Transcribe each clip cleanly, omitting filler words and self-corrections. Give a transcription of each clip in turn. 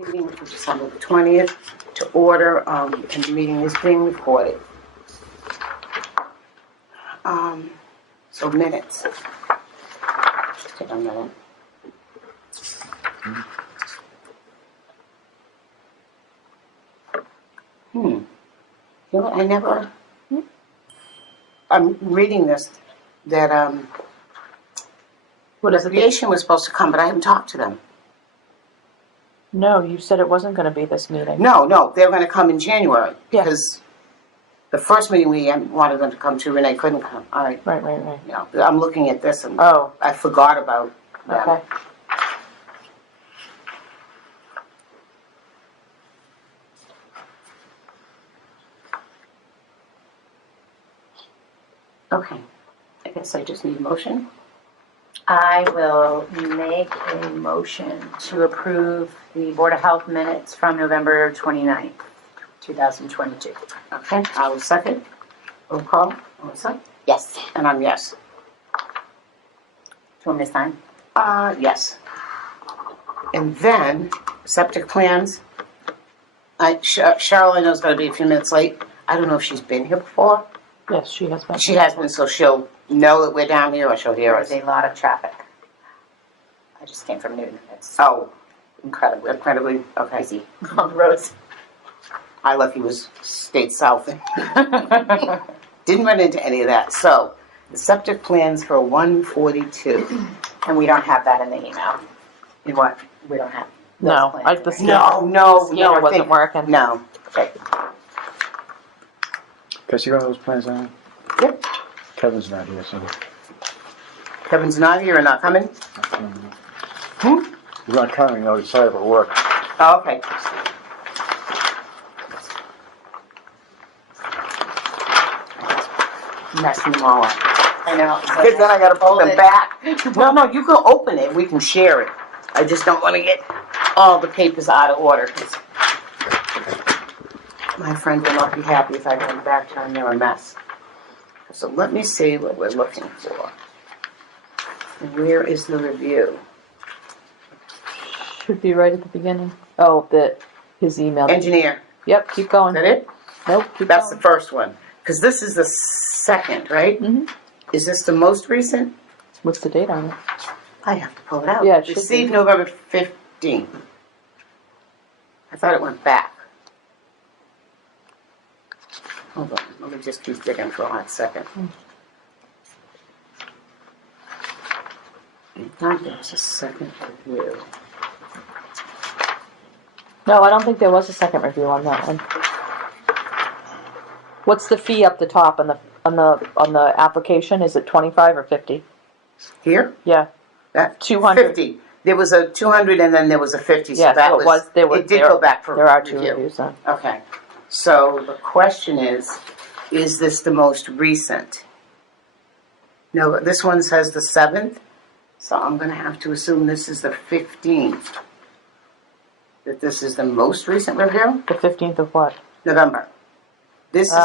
Meeting for December the 20th to order, and the meeting is being recorded. So minutes. Just take a minute. You know what, I'm reading this, that, What is it? recreation was supposed to come, but I haven't talked to them. No, you said it wasn't going to be this meeting. No, they're gonna come in January. Yeah. Because the first meeting we wanted them to come to, and they couldn't come. All right. Right. You know, I'm looking at this and Oh, I forgot about them. okay. Okay. I guess I just need a motion. I will make a motion to approve the Board of Health minutes from November 29th, 2022. Okay, I will second. Roll call. Melissa? Yes. Do And I'm yes. you want me to sign? Yes. And then, septic plans. Cheryl, I know is gonna be a few minutes late. I don't know if she's been here before. Yes, she has been. She has been, so she'll know that we're down here, or she'll hear us. There's a lot of traffic. I just came from Newton. It's Oh, incredibly incredibly, okay. busy on the roads. I lucky was state south. Didn't run into any of that. So, the septic plans for 142. And we don't have that in the email. In what? We don't have No, those I plans. just- No, Scanner I wasn't think- working. No. Okay. Can I see all those plans on? Yep. Kevin's not here, so. Kevin's not here or not coming? He's not coming, though, he's sorry for work. Oh, okay. Messing them all up. I know. Because then I gotta pull them Hold it. back. No, you can open it, we can share it. I just don't wanna get all the papers out of order, 'cause my friend will not be happy if I come back to them, they're a mess. So let me see what we're looking for. And where is the review? Should be right at the beginning. Oh, his email. Engineer, Yep, keep is going. that it? Nope, keep That's the going. first one. Because this is the second, right? Mhm. Is this the most recent? What's the date on it? I have to pull it out. Yeah, it should Received be. November 15th. I thought it went back. Hold on, let me just keep digging for a hot second. I thought there was a second review. No, I don't think there was a second review on that one. What's the fee up the top on the application? Is it 25 or 50? Here? Yeah. That 200. 50. There was a 200 and then there was a 50, so Yeah, that so was, it did go back for There are two review. reviews then. Okay, so the question is this the most recent? No, this one says the 7th, so I'm gonna have to assume this is the 15th. That this is the most recent review? The 15th of what? November. This is the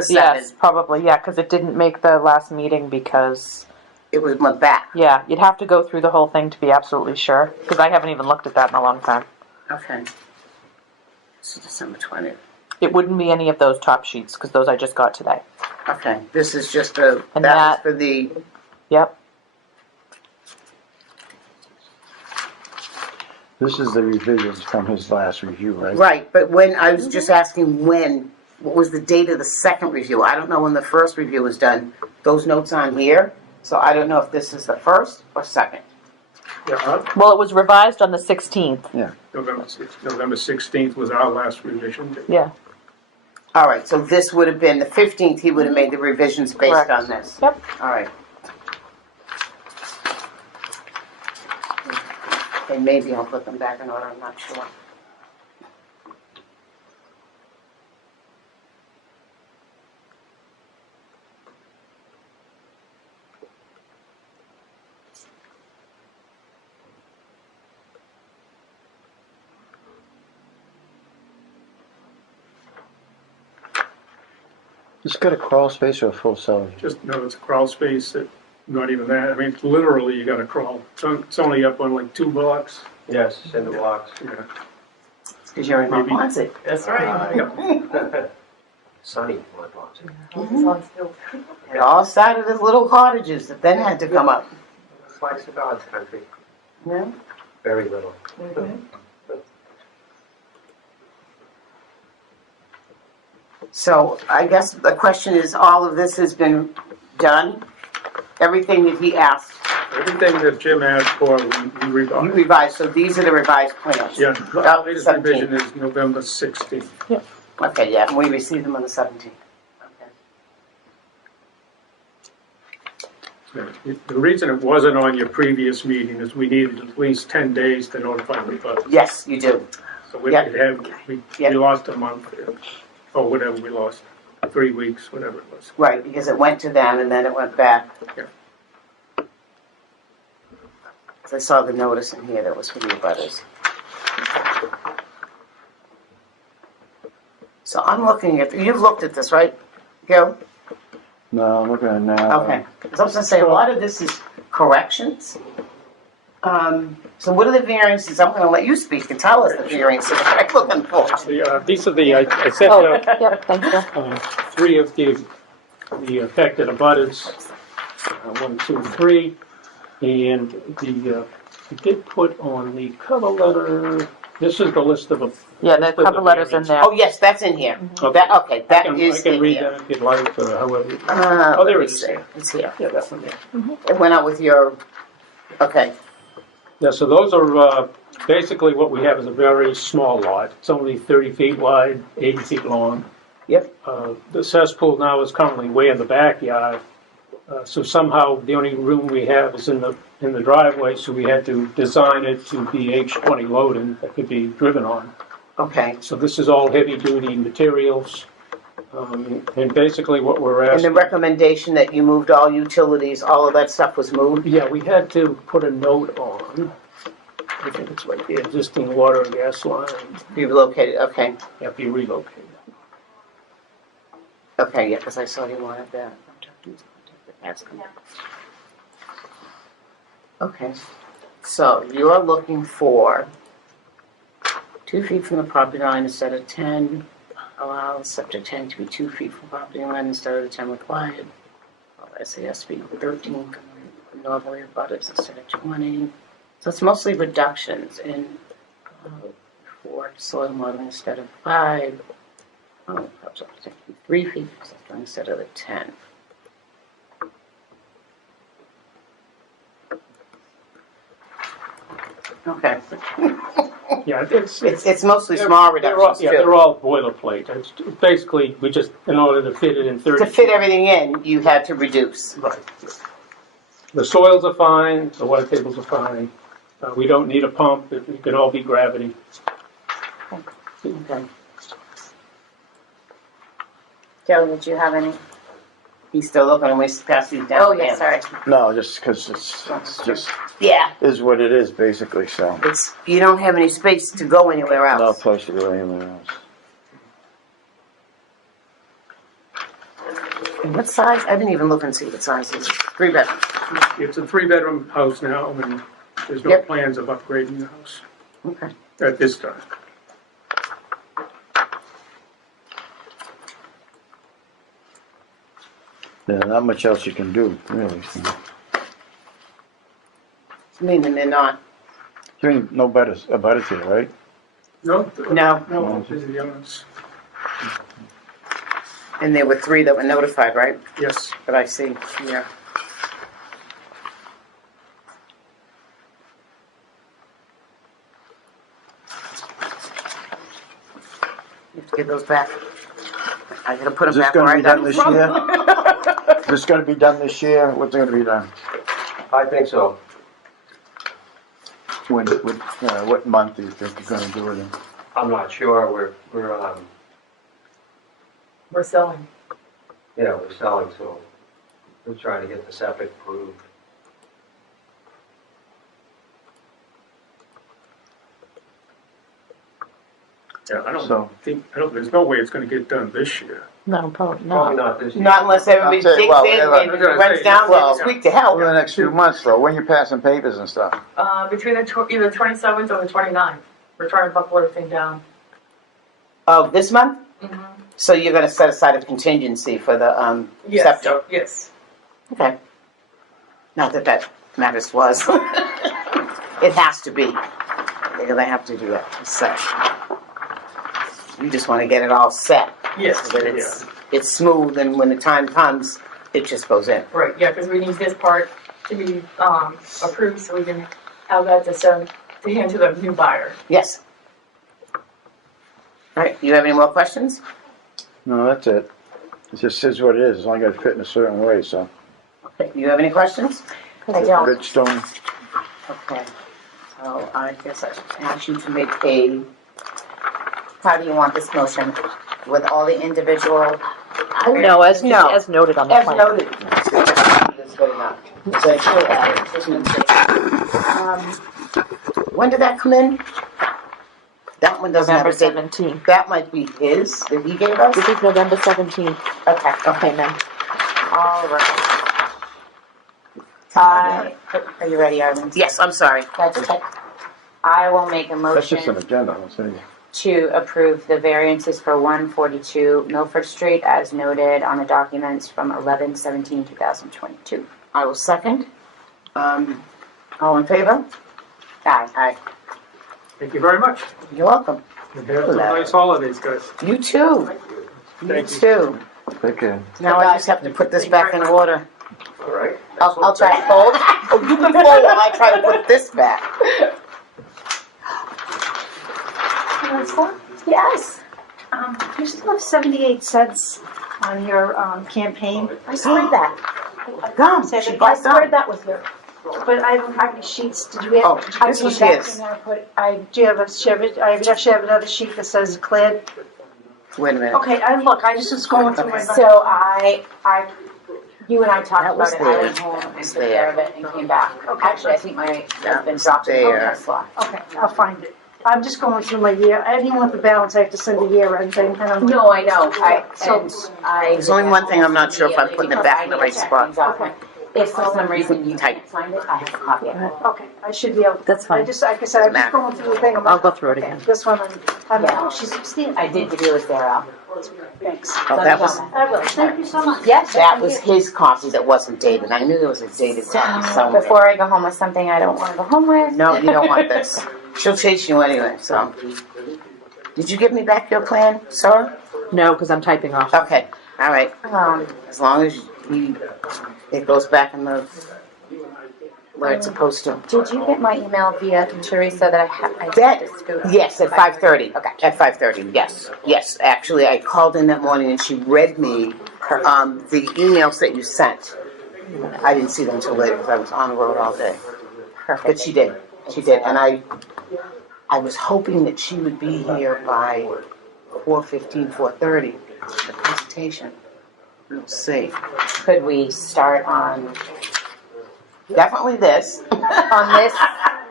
7th. Yes, probably, yeah, because it didn't make the last meeting because, It went back. yeah, you'd have to go through the whole thing to be absolutely sure, because I haven't even looked at that in a long time. Okay. This is December 20th. It wouldn't be any of those top sheets, because those I just got today. Okay, this is just that And was that- for the, Yep, This is the revisions from his last review, right? right, but when, I was just asking what was the date of the second review? I don't know when the first review was done. Those notes on here, so I don't know if this is the first or second. Yeah, well, it was revised on the 16th, Yeah. November 16th was our last revision. yeah. All right, so this would have been the 15th, he would have made the revisions based Correct. on this. Yep. All right. And maybe I'll put them back in order, I'm not sure. It's got a crawl space or a full cellar? Just, no, it's a crawl space, not even that. I mean, literally, you gotta crawl. It's only up on like 2 blocks. Yes, in the blocks. Yeah. Because you're in Maybe. Monpont. That's right. Sunny, Monpont. It all started as little cottages that then had to come up. Slice of God's country, Yeah. very little. So I guess the question is, all of this has been done? Everything that he asked, Everything that Jim asked for, we you revised. revised, so these are the revised plans? Yeah, the latest 17th. revision is November 16th. Okay, yeah, and we received them on the 17th. Okay. The reason it wasn't on your previous meeting is we needed at least 10 days to notify the butters. Yes, you do. So we Yep. we Yep. lost a month, or whatever we lost, 3 weeks, whatever it was. Right, because it went to them and then it went back. Yeah. 'Cause I saw the notice in here that was for the butters. So I'm looking at, you've looked at this, right, Gil? No, I'm looking at it now. Okay, because I was gonna say, a lot of this is corrections. So what are the variances? I'm gonna let you speak and tell us the variances that I'm looking for. These are the, I sent out Yep, thank you. 3 of the affected abutters, 1, 2, 3, and we did put on the cover letter, this is the list of. Yeah, the cover letter's in there. Oh, yes, that's in here. Okay. That, okay, I that can is in read here. that if you'd like, or however. Oh, there there it is. It's here. Yeah, that one there. It went out with your, okay, Yeah, so those are, basically what we have is a very small lot. It's only 30 feet wide, 80 feet long. Yep. The cesspool now is currently way in the backyard. So somehow the only room we have is in the driveway, so we had to design it to be H20 loading that could be driven on. okay. So this is all heavy-duty materials. And basically what we're And the asking. recommendation that you moved all utilities, all of that stuff was moved? Yeah, we had to put a note on, I think it's like the existing water and gas line Relocated, okay. have to be relocated. Okay, yeah, because I saw you wanted that. Okay, so you're looking for 2 feet from the property line instead of 10, allow septic tank to be 2 feet from property line instead of the 10 required. Well, I say has to be 13 normally abutters instead of 20. So it's mostly reductions in 4 soil modeling instead of 5. Oh, perhaps up to 3 feet instead of the 10. Okay, Yeah, it's mostly small reductions Yeah, too. they're all boilerplate. It's basically, we just, in order to fit it in 30. To fit everything in, you had to reduce. Right. The soils are fine, the water tables are fine. We don't need a pump, it can all be gravity. Okay. Joe, did you have any? He's still looking, and we pass these down. Oh, yes, sorry. No, just because it's just, Yeah, is what it is, basically, so. it's, you don't have any space to go anywhere No else. place to go anywhere else. And what size? I didn't even look and see what size it is. 3 bedroom. It's a 3-bedroom house now, and there's no Yep. plans of upgrading the house Okay. at this time. Yeah, not much else you can do, really. Meaning they're not. You ain't no better here, right? No? No. No, this is the others. And there were 3 that were notified, right? Yes. That I see, yeah. You have to get those back. I gotta put Is them this back where gonna I be got done them this from. year? Is this gonna be done this year? What's gonna be done? I think so. When, what month do you think you're gonna do it in? I'm not sure, We're selling. we're selling, so we're trying to get the septic approved. Yeah, I So- don't think, there's no way it's gonna get done this year. No, probably Probably not. not this year. Not unless everybody I'll tell digs you, well, in whatever. and I was gonna runs say, down there well, this week to help. Over the next few months, though, when you're passing papers and stuff. Between either 27th or the 29th. We're trying to buckle everything down. of this month? So you're gonna set aside a contingency for the, Yes, septic? yes. Okay. Not that that matters to us. It has to be. They have to do that, so. We just wanna get it all set, Yes. so that it's smooth, and when the time comes, it just goes in. Right, yeah, because we need this part to be approved so we can have that to send, to hand to the new buyer. Yes. All right, you have any more questions? No, that's it. It just says what it is, as long as it fit in a certain way, so. Okay, you have any questions? I don't. Bridgestone, Okay, so I guess I should ask you to make a, how do you want this motion? With all the individual? No, as No. as noted on the As plan. noted. That's good enough. So I should add it. When did that come in? That one doesn't have November a date. 17th. That might be his, that he gave us? This is November 17th. Okay, Payment. all right. Are you ready, Arlen? Yes, I'm sorry. That's okay. I will make a that's just an motion agenda, I'll say. to approve the variances for 142 Milford Street as noted on the documents from 11/17/2022. I will second. All in favor? Aye. Aye. Thank you very much. You're welcome. And have some nice holidays, guys. You too. You Thank you. too. Take care. Now I just have to put this back in order. All right. I'll try to fold. Oh, you can fold while I try to put this back. Yes. You still have 78 cents on your campaign. I swear that. Gum, Say she that- I bought swear gum. that was here. But I don't have any sheets. Did you Oh, have? did you this put was them back his. in there? Do you have a Chevy? I actually have another sheet that says cleared. Wait a minute. Okay, look, I just was going through my. So you and I talked That was about it. I there. went home and was took care of there. it and came back. Okay. Actually, I think my That husband was dropped it there. on the slot. Okay, I'll find it. I'm just going through my year. I didn't want the balance. I have to send a year end thing. And I'm No, I know. So- There's only one thing I'm not sure if I'm putting it back in the right spot. If for some reason you Type. can't find it, I have a copy of it. Okay, I should be able. That's fine. I just, like I said, I'm just going through the thing. I'm I'll like, go through it okay, again. This one, I'm like, oh, she's substantial. I did give you it there, Al. Thanks. Oh, that was, I will. Thank you so much. Yes, that was his copy that wasn't dated. I knew there was a dated copy somewhere. Before I go home with something I don't want to go home with. No, you don't want this. She'll chase you anyway, so. Did you give me back your plan, sir? No, because I'm typing off. Okay, all right. Um, As long as it goes back in the, where it's supposed to. did you get my email via Teresa that I That, sent to Scoop? yes, at 5:30. Okay. At 5:30, yes, yes. Actually, I called in that morning and she read me, the emails that you sent. I didn't see them until later because I was on the road all day. But Perfect. she did, and I was hoping that she would be here by 4:15, 4:30, the presentation. We'll see. Could we start on Definitely this. this?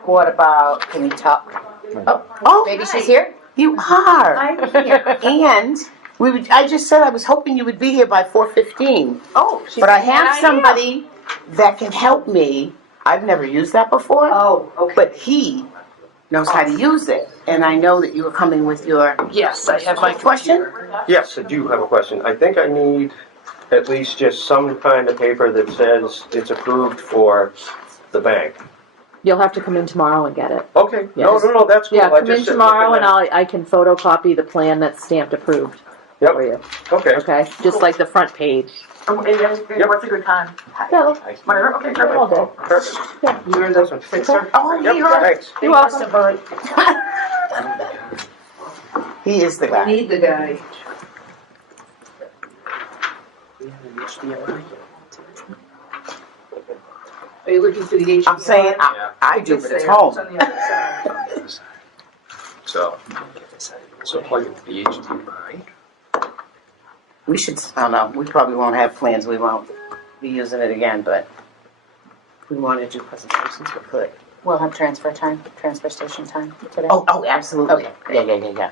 What about, can we talk? Oh, Maybe she's here? you are. I'm here. And I just said I was hoping you would be here by 4:15. Oh, she's. But I have somebody that can help me. I've never used that before. Oh, okay. But he knows how to use it. And I know that you were coming with your Yes, I have my question. Yes, I do have a question. I think I need at least just some kind of paper that says it's approved for the bank. You'll have to come in tomorrow and get it. Okay, Yes. no, that's cool. Yeah, I come in just said tomorrow and looking I can photocopy the plan that's stamped approved Yep. for you. at- Okay. Okay, just like the front page. And what's a good time? Yeah, Whatever, okay, all perfect. day. Perfect. Yeah. You heard this one. Thanks, sir. Oh, Yep, he heard. thanks. You're welcome. He is the guy. Need the guy. Are you looking for the HDMI? I'm saying I do, but it's home. It's on the other side. So plug into the HDMI. We should. Oh no, we probably won't have plans. We won't be using it again. But if we want to do presentations, we could. We'll have transfer station time today. Oh, absolutely. Okay, great. Yeah.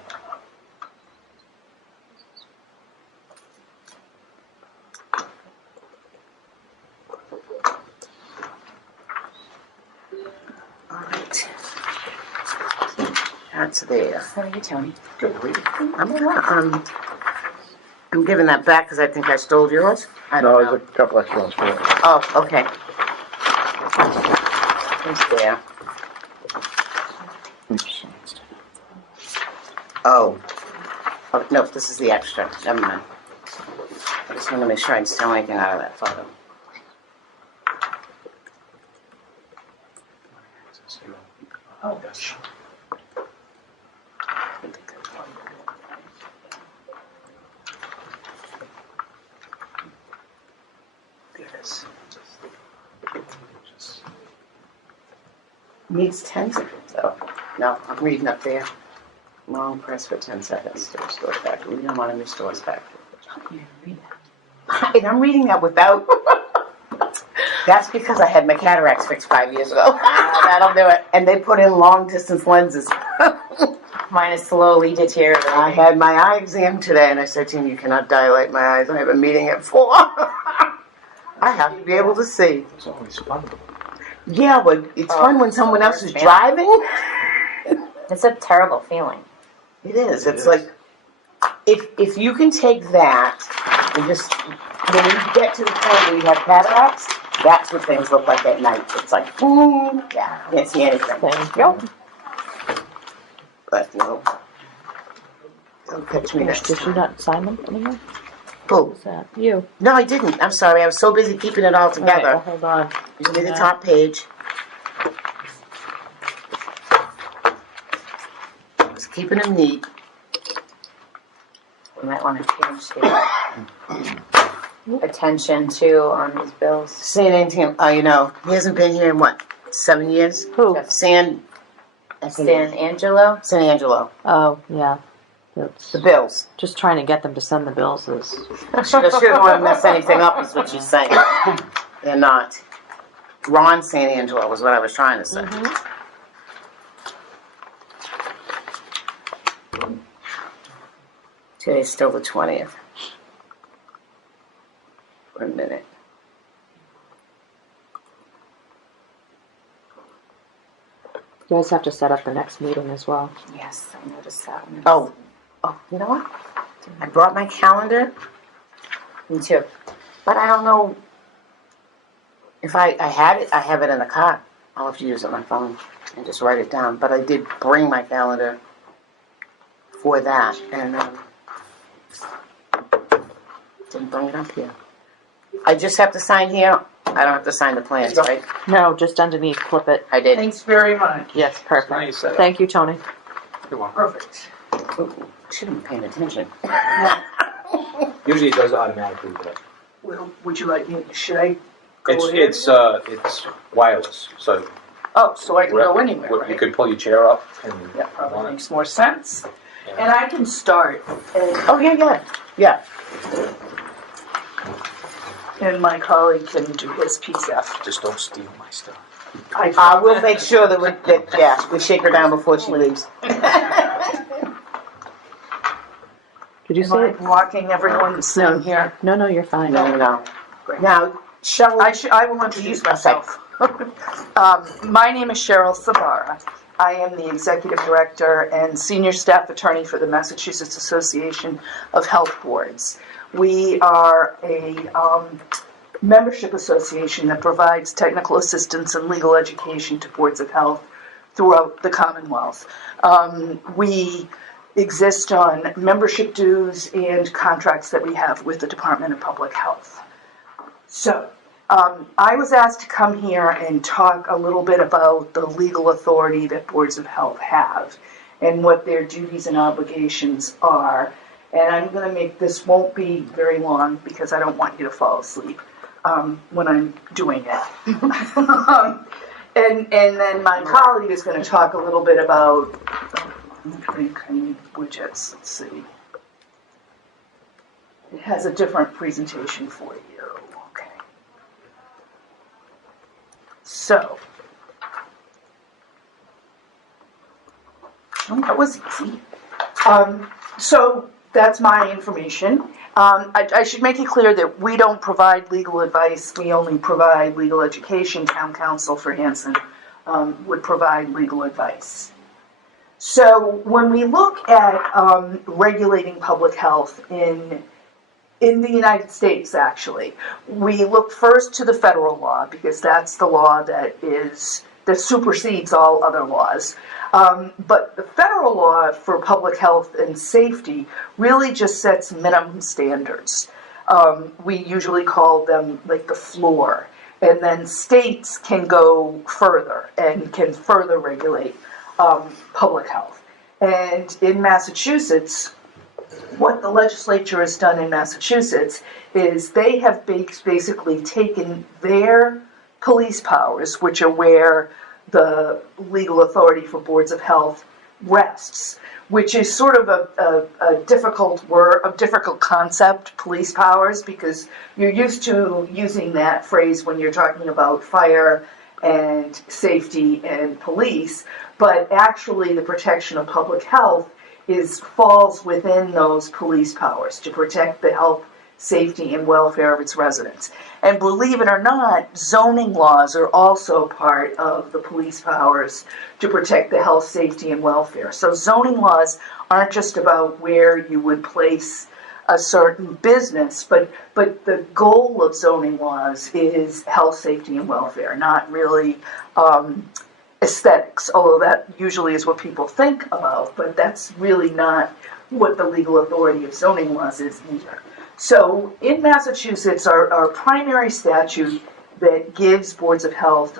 All right. That's there. How are you, Tony? I'm giving that back because I think I stole yours. I No, don't there's know. a couple extra ones for it. Oh, okay. It's there. Oops. Oh. Oh, no, this is the extra. Never mind. I just want to make sure I didn't steal anything out of that photo. Oh, gosh. There it is. Needs 10 seconds, though. No, I'm reading up there. Long press for 10 seconds to restore factory. We don't want to restore factory. You didn't read that. And I'm reading that without. That's because I had my cataracts fixed 5 years ago. That'll do it. And they put in long distance lenses. Mine is slowly deteriorating. I had my eye exam today, and I said to him, "You cannot dilate my eyes. I have a meeting at 4." I have to be able to see. It's always fun. Yeah, but it's fun when someone else is man. driving. It's a terrible feeling. It is. It's like if you can take that and just when you get to the point where you have cataracts, that's what things look like at night. It's like boom, yeah, can't see anything. Thank you. But no, don't catch me next Did you time. not sign them anymore? Who? What's that? You. No, I didn't. I'm sorry. I was so busy keeping it all All right, well, together. hold on. Give me the top page. Just keeping them neat. We might want to change the attention to on these bills. Saying anything, you know, he hasn't been here in what, 7 years? Who? San Angelo? San Angelo. Oh, yeah. It's The bills. just trying to get them to send the bills is, She doesn't want to mess anything up, is what she's saying. They're not. Ron San Angelo was what I was trying to say. Today's still the 20th. For a minute. you guys have to set up the next meeting as well. Yes, I noticed that one. Oh, you know what? I brought my calendar, Me too. but I don't know if I had it. I have it in the car. I'll have to use it on my phone and just write it down. But I did bring my calendar for that, and didn't bring it up here. I just have to sign here. I don't have to sign the plans, right? No, just underneath, flip it. I did. Thanks very much. Yes, perfect. Nice setup. Thank you, Tony. You're welcome. Perfect. Should have been paying attention. Usually it does automatically, but Well, would you like me, should I go ahead? it's wireless, so Oh, so I can go anywhere, you right? could pull your chair up and. That probably makes more sense. And I can start, Oh, yeah. and my colleague can do his piece after. just don't steal my stuff. We'll make sure that we shake her down before she leaves. Did you Am say I it? blocking everyone's thing here? No, you're fine. No. Now, Shelley. I will introduce myself. My name is Cheryl Sabara. I am the Executive Director and Senior Staff Attorney for the Massachusetts Association of Health Boards. We are a membership association that provides technical assistance and legal education to boards of health throughout the Commonwealth. We exist on membership dues and contracts that we have with the Department of Public Health. So, I was asked to come here and talk a little bit about the legal authority that boards of health have and what their duties and obligations are. And I'm going to make this won't be very long because I don't want you to fall asleep when I'm doing it. And then my colleague is going to talk a little bit about, I think I need widgets, let's see. It has a different presentation for you. Okay. So. Oh, that was easy. So that's my information. I should make it clear that we don't provide legal advice. We only provide legal education. Town council for Hanson would provide legal advice. So when we look at regulating public health in the United States, actually, we look first to the federal law because that's the law that supersedes all other laws. But the federal law for public health and safety really just sets minimum standards. We usually call them like the floor. And then states can go further and can further regulate public health. And in Massachusetts, what the legislature has done in Massachusetts is they have basically taken their police powers, which are where the legal authority for boards of health rests, which is sort of a difficult word, a difficult concept, police powers, because you're used to using that phrase when you're talking about fire and safety and police, but actually the protection of public health falls within those police powers to protect the health, safety, and welfare of its residents. And believe it or not, zoning laws are also part of the police powers to protect the health, safety, and welfare. So zoning laws aren't just about where you would place a certain business, but the goal of zoning laws is health, safety, and welfare, not really aesthetics, although that usually is what people think about, but that's really not what the legal authority of zoning laws is either. So in Massachusetts, our primary statute that gives boards of health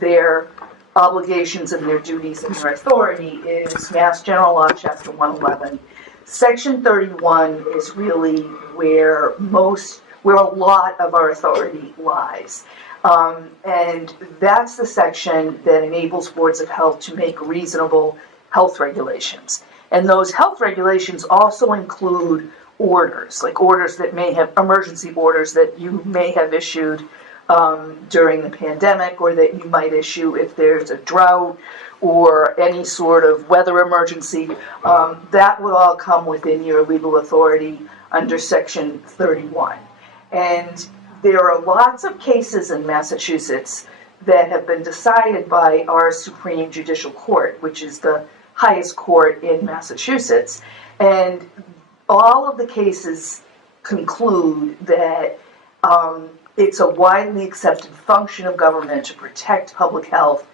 their obligations and their duties and their authority is Mass General Law, Chapter 111. Section 31 is really where a lot of our authority lies. And that's the section that enables boards of health to make reasonable health regulations. And those health regulations also include orders, like orders that may have, emergency orders that you may have issued during the pandemic, or that you might issue if there's a drought or any sort of weather emergency. That would all come within your legal authority under Section 31. And there are lots of cases in Massachusetts that have been decided by our Supreme Judicial Court, which is the highest court in Massachusetts. And all of the cases conclude that it's a widely accepted function of government to protect public health,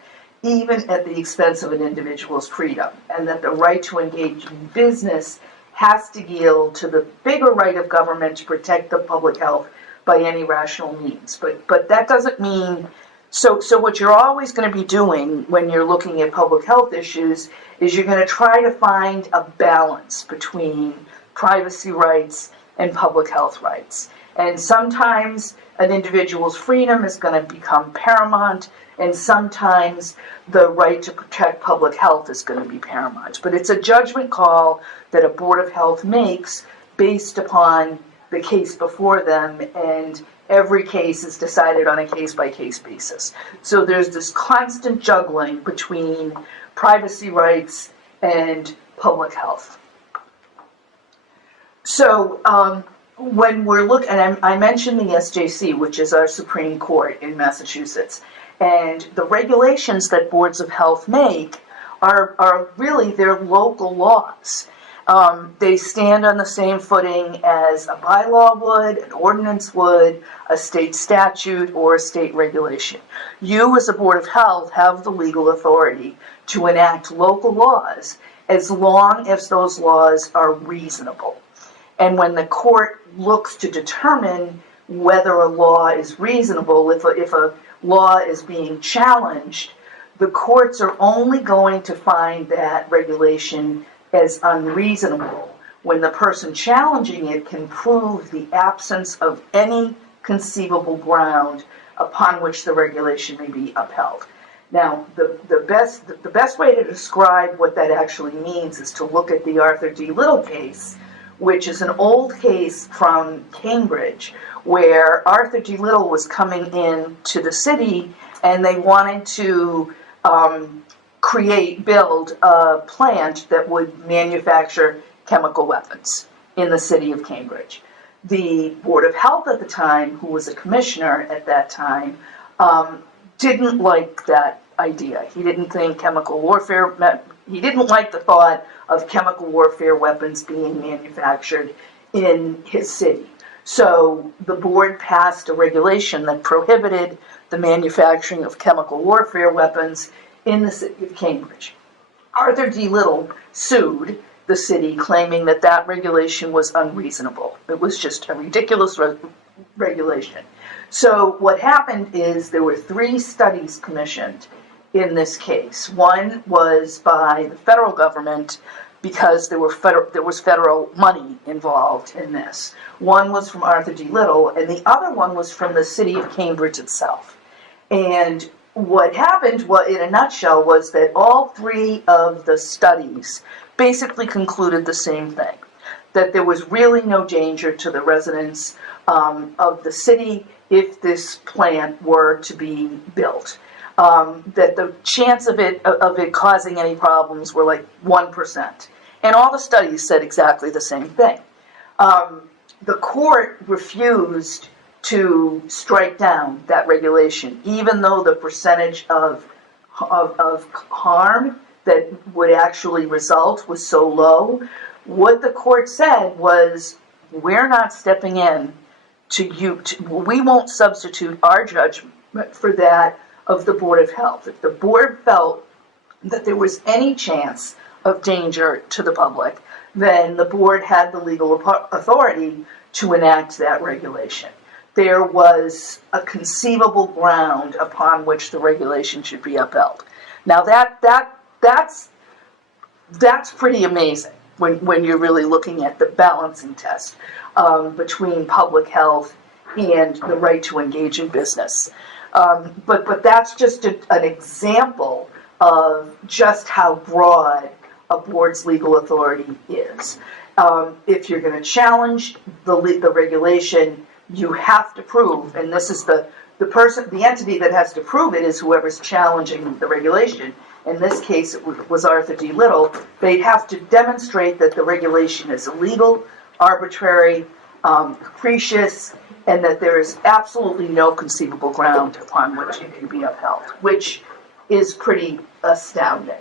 even at the expense of an individual's freedom, and that the right to engage in business has to yield to the bigger right of government to protect the public health by any rational means. But that doesn't mean, so what you're always going to be doing when you're looking at public health issues is you're going to try to find a balance between privacy rights and public health rights. And sometimes an individual's freedom is going to become paramount, and sometimes the right to protect public health is going to be paramount. But it's a judgment call that a Board of Health makes based upon the case before them, and every case is decided on a case-by-case basis. So there's this constant juggling between privacy rights and public health. So when we're looking, and I mentioned the SJC, which is our Supreme Court in Massachusetts, and the regulations that boards of health make are really their local laws. They stand on the same footing as a bylaw would, an ordinance would, a state statute, or a state regulation. You, as a Board of Health, have the legal authority to enact local laws as long as those laws are reasonable. And when the court looks to determine whether a law is reasonable, if a law is being challenged, the courts are only going to find that regulation as unreasonable when the person challenging it can prove the absence of any conceivable ground upon which the regulation may be upheld. Now, the best way to describe what that actually means is to look at the Arthur D. Little case, which is an old case from Cambridge, where Arthur D. Little was coming in to the city and they wanted to build a plant that would manufacture chemical weapons in the city of Cambridge. The Board of Health at the time, who was a commissioner at that time, didn't like that idea. He didn't think chemical warfare he didn't like the thought of chemical warfare weapons being manufactured in his city. So the board passed a regulation that prohibited the manufacturing of chemical warfare weapons in the city of Cambridge. Arthur D. Little sued the city, claiming that that regulation was unreasonable. It was just a ridiculous regulation. So what happened is there were 3 studies commissioned in this case. One was by the federal government because there was federal money involved in this. One was from Arthur D. Little, and the other one was from the city of Cambridge itself. And what happened, in a nutshell, was that all 3 of the studies basically concluded the same thing, that there was really no danger to the residents of the city if this plant were to be built. That the chance of it causing any problems were like 1%. And all the studies said exactly the same thing. The court refused to strike down that regulation, even though the percentage of harm that would actually result was so low. What the court said was, we're not stepping in we won't substitute our judgment for that of the Board of Health. If the board felt that there was any chance of danger to the public, then the board had the legal authority to enact that regulation. There was a conceivable ground upon which the regulation should be upheld. Now that's pretty amazing when you're really looking at the balancing test between public health and the right to engage in business. But that's just an example of just how broad a board's legal authority is. If you're going to challenge the regulation, you have to prove, and this is the entity that has to prove it is whoever's challenging the regulation. In this case, it was Arthur D. Little. They'd have to demonstrate that the regulation is illegal, arbitrary, capricious, and that there is absolutely no conceivable ground upon which it can be upheld, which is pretty astounding.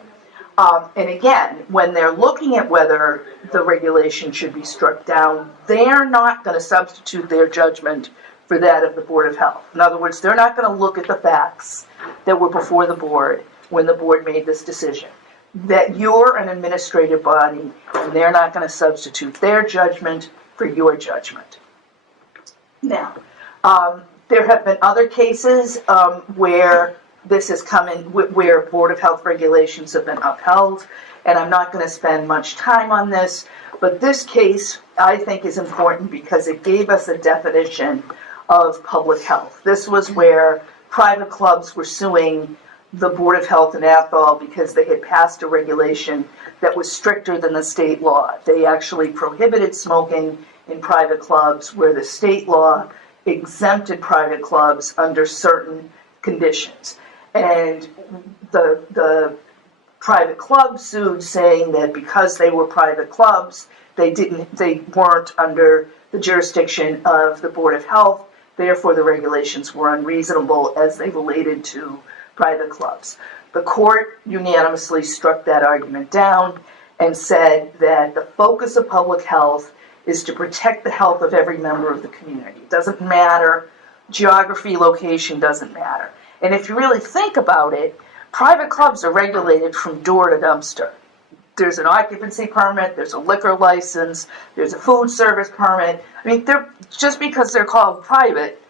And again, when they're looking at whether the regulation should be struck down, they're not going to substitute their judgment for that of the Board of Health. In other words, they're not going to look at the facts that were before the board when the board made this decision. That you're an administrative body, and they're not going to substitute their judgment for your judgment. Now, there have been other cases where this has come in, where Board of Health regulations have been upheld, and I'm not going to spend much time on this, but this case I think is important because it gave us a definition of public health. This was where private clubs were suing the Board of Health in Athol because they had passed a regulation that was stricter than the state law. They actually prohibited smoking in private clubs where the state law exempted private clubs under certain conditions. And the private clubs sued, saying that because they were private clubs, they weren't under the jurisdiction of the Board of Health, therefore the regulations were unreasonable as they related to private clubs. The court unanimously struck that argument down and said that the focus of public health is to protect the health of every member of the community. It doesn't matter, geography, location doesn't matter. And if you really think about it, private clubs are regulated from door to dumpster. There's an occupancy permit, there's a liquor license, there's a food service permit. I mean, just because they're called private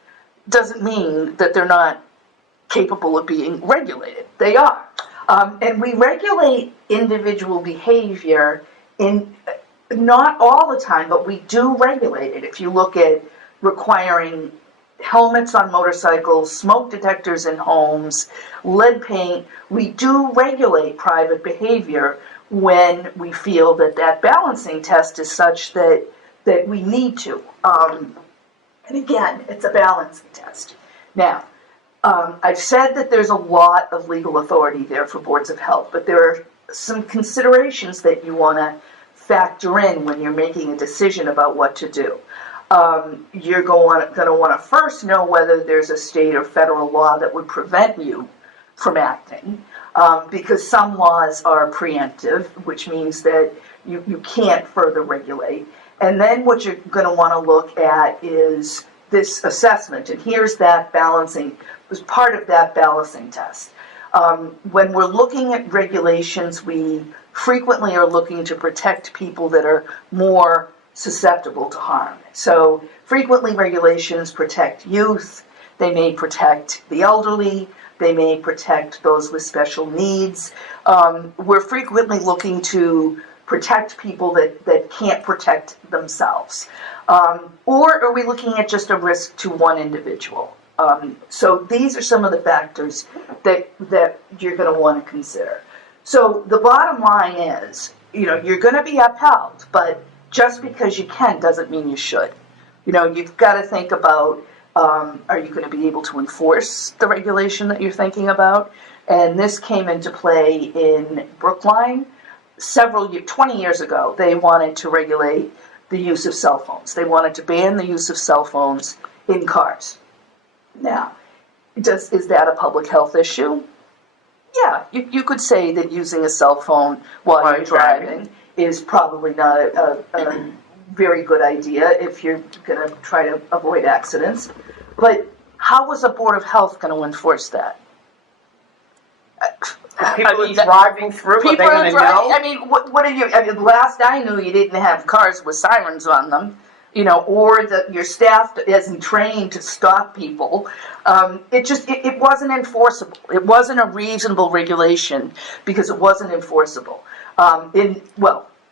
doesn't mean that they're not capable of being regulated. They are. And we regulate individual behavior in not all the time, but we do regulate it. If you look at requiring helmets on motorcycles, smoke detectors in homes, lead paint, we do regulate private behavior when we feel that that balancing test is such that we need to. And again, it's a balancing test. Now, I've said that there's a lot of legal authority there for boards of health, but there are some considerations that you want to factor in when you're making a decision about what to do. You're going to want to first know whether there's a state or federal law that would prevent you from acting. because some laws are preemptive, which means that you can't further regulate. And then what you're going to want to look at is this assessment, and here's that balancing, was part of that balancing test. When we're looking at regulations, we frequently are looking to protect people that are more susceptible to harm. So frequently regulations protect youth, they may protect the elderly, they may protect those with special needs. We're frequently looking to protect people that can't protect themselves. Or are we looking at just a risk to one individual? So these are some of the factors that you're going to want to consider. So the bottom line is, you're going to be upheld, but just because you can doesn't mean you should. You've got to think about, are you going to be able to enforce the regulation that you're thinking about? And this came into play in Brookline 20 years ago. They wanted to regulate the use of cell phones. They wanted to ban the use of cell phones in cars. Now, is that a public health issue? Yeah, you could say that using a cell phone while you're driving is probably not a very good idea if you're going to try to avoid accidents. But how was a Board of Health going to enforce that? People are driving through, are they going to know? I mean, what are you? I mean, last I knew, you didn't have cars with sirens on them, or that your staff isn't trained to stop people. It wasn't enforceable. It wasn't a reasonable regulation because it wasn't enforceable.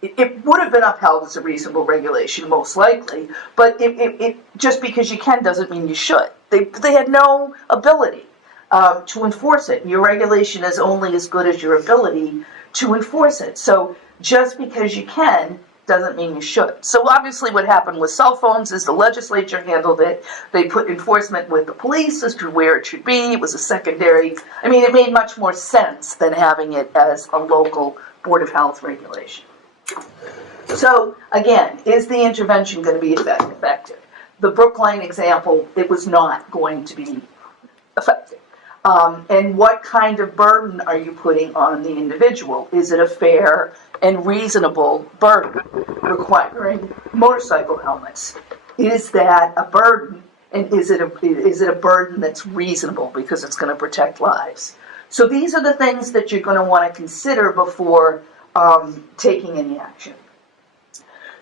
It would have been upheld as a reasonable regulation, most likely, but it just because you can doesn't mean you should. They had no ability to enforce it. Your regulation is only as good as your ability to enforce it. So just because you can doesn't mean you should. So obviously what happened with cell phones is the legislature handled it. They put enforcement with the police as to where it should be. It was a secondary. I mean, it made much more sense than having it as a local Board of Health regulation. So again, is the intervention going to be effective? The Brookline example, it was not going to be effective. And what kind of burden are you putting on the individual? Is it a fair and reasonable burden requiring motorcycle helmets? Is that a burden, and is it a burden that's reasonable because it's going to protect lives? So these are the things that you're going to want to consider before taking any action.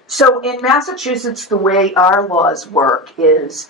So in Massachusetts, the way our laws work is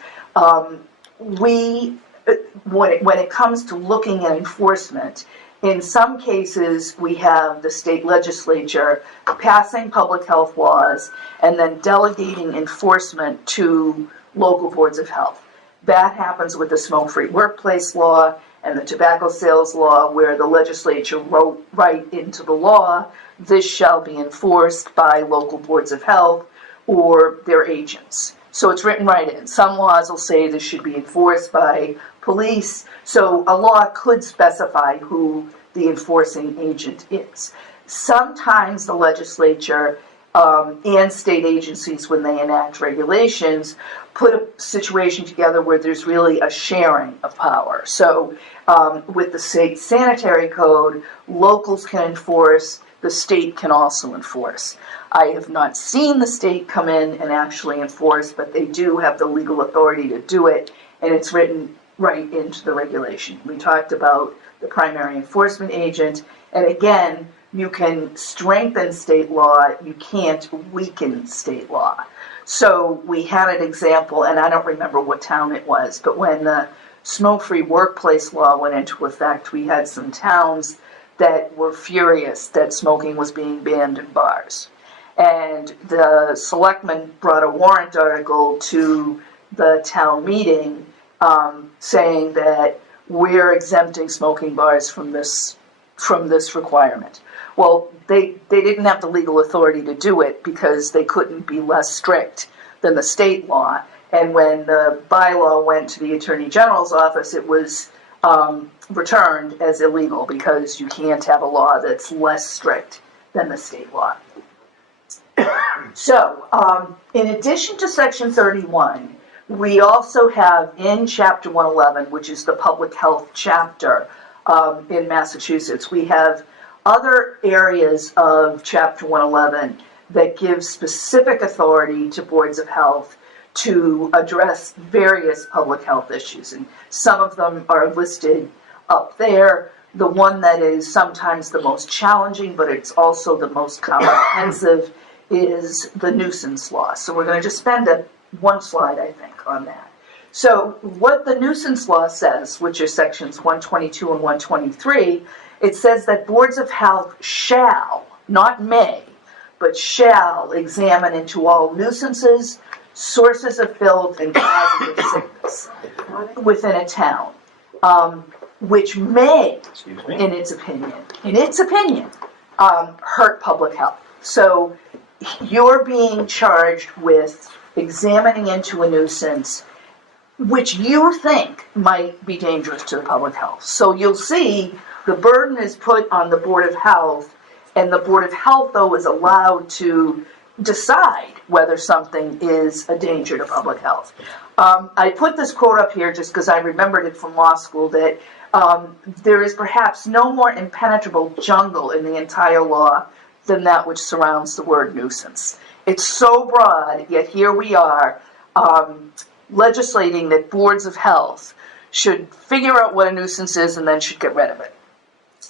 when it comes to looking at enforcement, in some cases we have the state legislature passing public health laws and then delegating enforcement to local boards of health. That happens with the smoke-free workplace law and the tobacco sales law, where the legislature wrote right into the law, this shall be enforced by local boards of health or their agents. So it's written right in. Some laws will say this should be enforced by police. So a law could specify who the enforcing agent is. Sometimes the legislature and state agencies, when they enact regulations, put a situation together where there's really a sharing of power. So with the state sanitary code, locals can enforce, the state can also enforce. I have not seen the state come in and actually enforce, but they do have the legal authority to do it, and it's written right into the regulation. We talked about the primary enforcement agent, and again, you can strengthen state law, you can't weaken state law. So we had an example, and I don't remember what town it was, but when the smoke-free workplace law went into effect, we had some towns that were furious that smoking was being banned in bars. And the selectmen brought a warrant article to the town meeting saying that we're exempting smoking bars from this requirement. Well, they didn't have the legal authority to do it because they couldn't be less strict than the state law. And when the bylaw went to the Attorney General's office, it was returned as illegal because you can't have a law that's less strict than the state law. So, in addition to Section 31, we also have in Chapter 111, which is the public health chapter, in Massachusetts. We have other areas of Chapter 111 that give specific authority to boards of health to address various public health issues. And some of them are listed up there. The one that is sometimes the most challenging, but it's also the most comprehensive, is the nuisance law. So we're going to just spend one slide, I think, on that. So what the nuisance law says, which are sections 122 and 123, it says that boards of health shall, not may, but shall examine into all nuisances, sources of filth, and causes of sickness within a town, which may, in its opinion, hurt public health. So you're being charged with examining into a nuisance which you think might be dangerous to the public health. So you'll see the burden is put on the Board of Health, and the Board of Health, though, is allowed to decide whether something is a danger to public health. I put this quote up here just because I remembered it from law school, that there is perhaps no more impenetrable jungle in the entire law than that which surrounds the word nuisance. It's so broad, yet here we are legislating that boards of health should figure out what a nuisance is and then should get rid of it,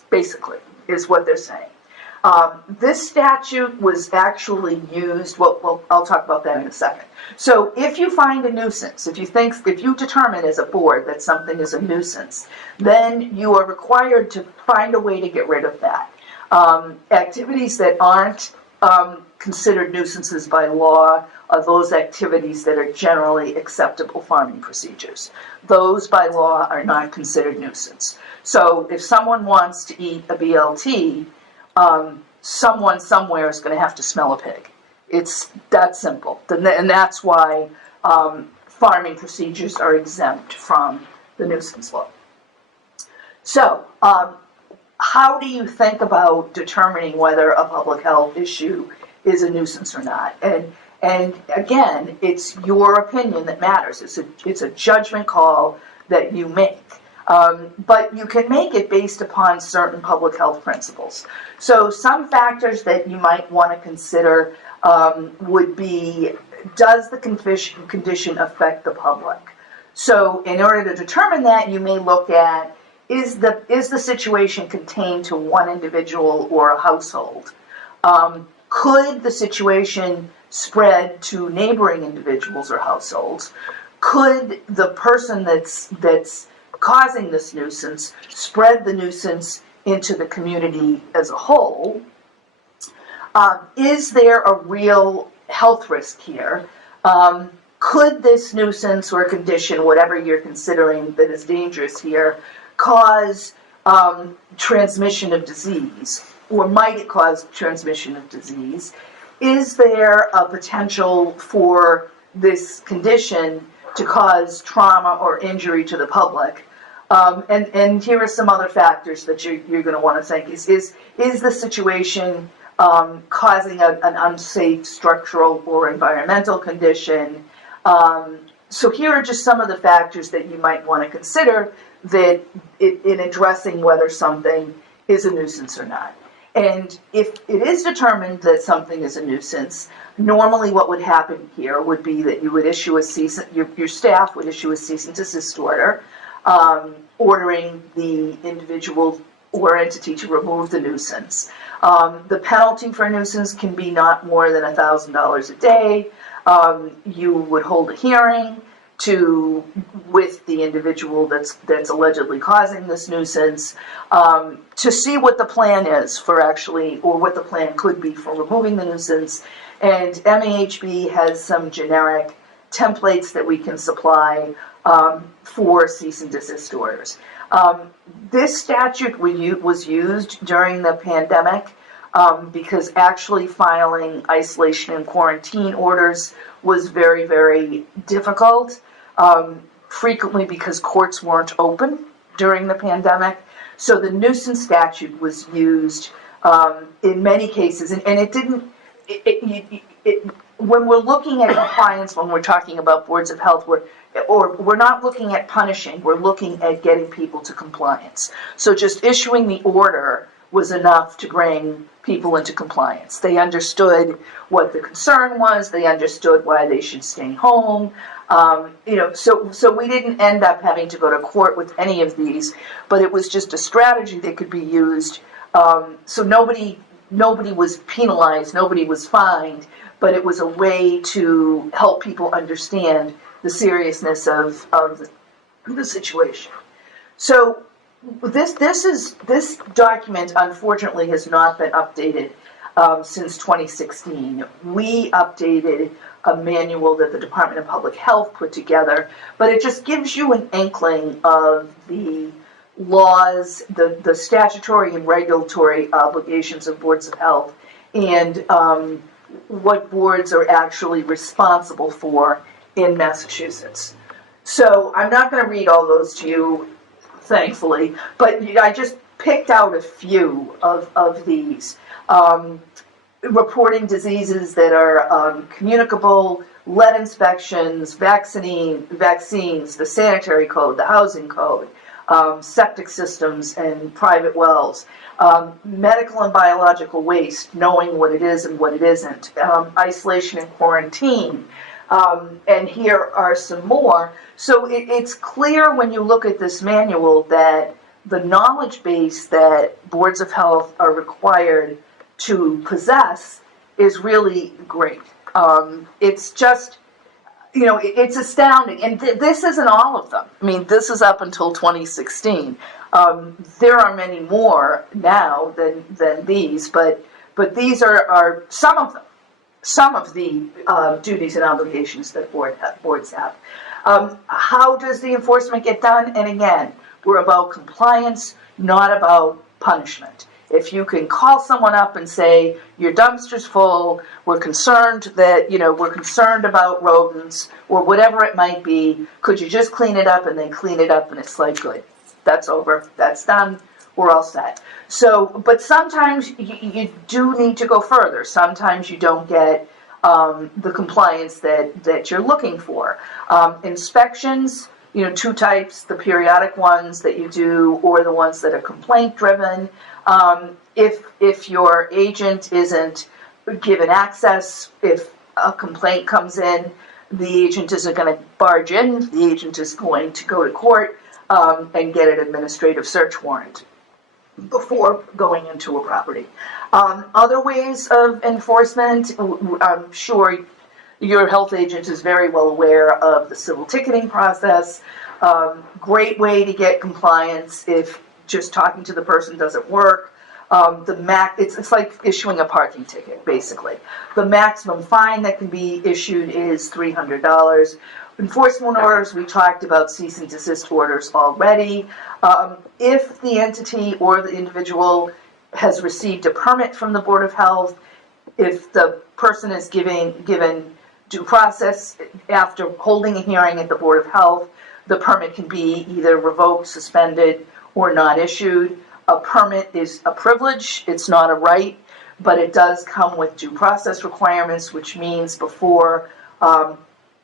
basically, is what they're saying. This statute was actually used, well, I'll talk about that in a second. So if you find a nuisance, if you determine as a board that something is a nuisance, then you are required to find a way to get rid of that. Activities that aren't considered nuisances by law are those activities that are generally acceptable farming procedures. Those by law are not considered nuisance. So if someone wants to eat a BLT, someone somewhere is going to have to smell a pig. It's that simple. And that's why farming procedures are exempt from the nuisance law. So how do you think about determining whether a public health issue is a nuisance or not? And again, it's your opinion that matters. It's a judgment call that you make. But you can make it based upon certain public health principles. So some factors that you might want to consider would be, does the condition affect the public? So in order to determine that, you may look at, is the situation contained to one individual or a household? Could the situation spread to neighboring individuals or households? Could the person that's causing this nuisance spread the nuisance into the community as a whole? Is there a real health risk here? Could this nuisance or condition, whatever you're considering that is dangerous here, cause transmission of disease? Or might it cause transmission of disease? Is there a potential for this condition to cause trauma or injury to the public? And here are some other factors that you're going to want to think. Is the situation causing an unsafe structural or environmental condition? So here are just some of the factors that you might want to consider that in addressing whether something is a nuisance or not. And if it is determined that something is a nuisance, normally what would happen here would be that you would issue your staff would issue a cease and desist order, ordering the individual or entity to remove the nuisance. The penalty for a nuisance can be not more than $1,000 a day. You would hold a hearing with the individual that's allegedly causing this nuisance, to see what the plan is for or what the plan could be for removing the nuisance. And MAHB has some generic templates that we can supply for cease and desist orders. This statute was used during the pandemic because actually filing isolation and quarantine orders was very, very difficult, frequently because courts weren't open during the pandemic. So the nuisance statute was used in many cases, and it when we're looking at compliance, when we're talking about boards of health, we're not looking at punishing, we're looking at getting people to compliance. So just issuing the order was enough to bring people into compliance. They understood what the concern was, they understood why they should stay home. So we didn't end up having to go to court with any of these, but it was just a strategy that could be used. So nobody was penalized, nobody was fined, but it was a way to help people understand the seriousness of the situation. So this document unfortunately has not been updated since 2016. We updated a manual that the Department of Public Health put together, but it just gives you an inkling of the laws, the statutory and regulatory obligations of boards of health, and what boards are actually responsible for in Massachusetts. So I'm not going to read all those to you, thankfully, but I just picked out a few of these. Reporting diseases that are communicable, lead inspections, vaccines, the sanitary code, the housing code, septic systems and private wells, medical and biological waste, knowing what it is and what it isn't, isolation and quarantine, and here are some more. So it's clear when you look at this manual that the knowledge base that boards of health are required to possess is really great. It's just, it's astounding. And this isn't all of them. I mean, this is up until 2016. There are many more now than these, but these are some of them, some of the duties and obligations that boards have. How does the enforcement get done? And again, we're about compliance, not about punishment. If you can call someone up and say, your dumpster's full, we're concerned about rodents, or whatever it might be, could you just clean it up? And they clean it up and it's like, good, that's over, that's done, we're all set. So, but sometimes you do need to go further. Sometimes you don't get the compliance that you're looking for. Inspections, two types, the periodic ones that you do or the ones that are complaint driven. If your agent isn't given access, if a complaint comes in, the agent isn't going to barge in, the agent is going to go to court and get an administrative search warrant before going into a property. Other ways of enforcement, I'm sure your health agent is very well aware of the civil ticketing process. Great way to get compliance if just talking to the person doesn't work. It's like issuing a parking ticket, basically. The maximum fine that can be issued is $300. Enforcement orders, we talked about cease and desist orders already. If the entity or the individual has received a permit from the Board of Health, if the person is given due process after holding a hearing at the Board of Health, the permit can be either revoked, suspended, or not issued. A permit is a privilege, it's not a right, but it does come with due process requirements, which means before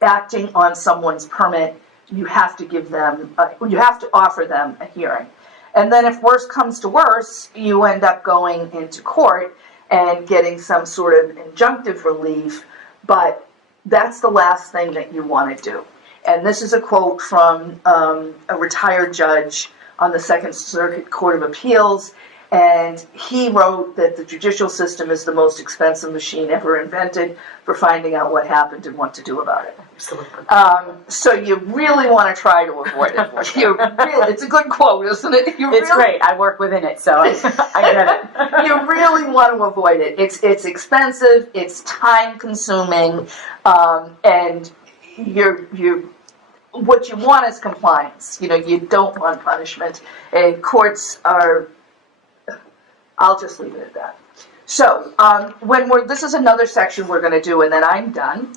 acting on someone's permit, you have to offer them a hearing. And then if worse comes to worse, you end up going into court and getting some sort of injunctive relief, but that's the last thing that you want to do. And this is a quote from a retired judge on the Second Circuit Court of Appeals, and he wrote that the judicial system is the most expensive machine ever invented for finding out what happened and what to do about it. So you really want to try to avoid it. It's a good quote, isn't it? It's great. I work within it, so I get it. You really want to avoid it. It's expensive, it's time consuming, and what you want is compliance. You don't want punishment, and courts are. I'll just leave it at that. So this is another section we're going to do, and then I'm done.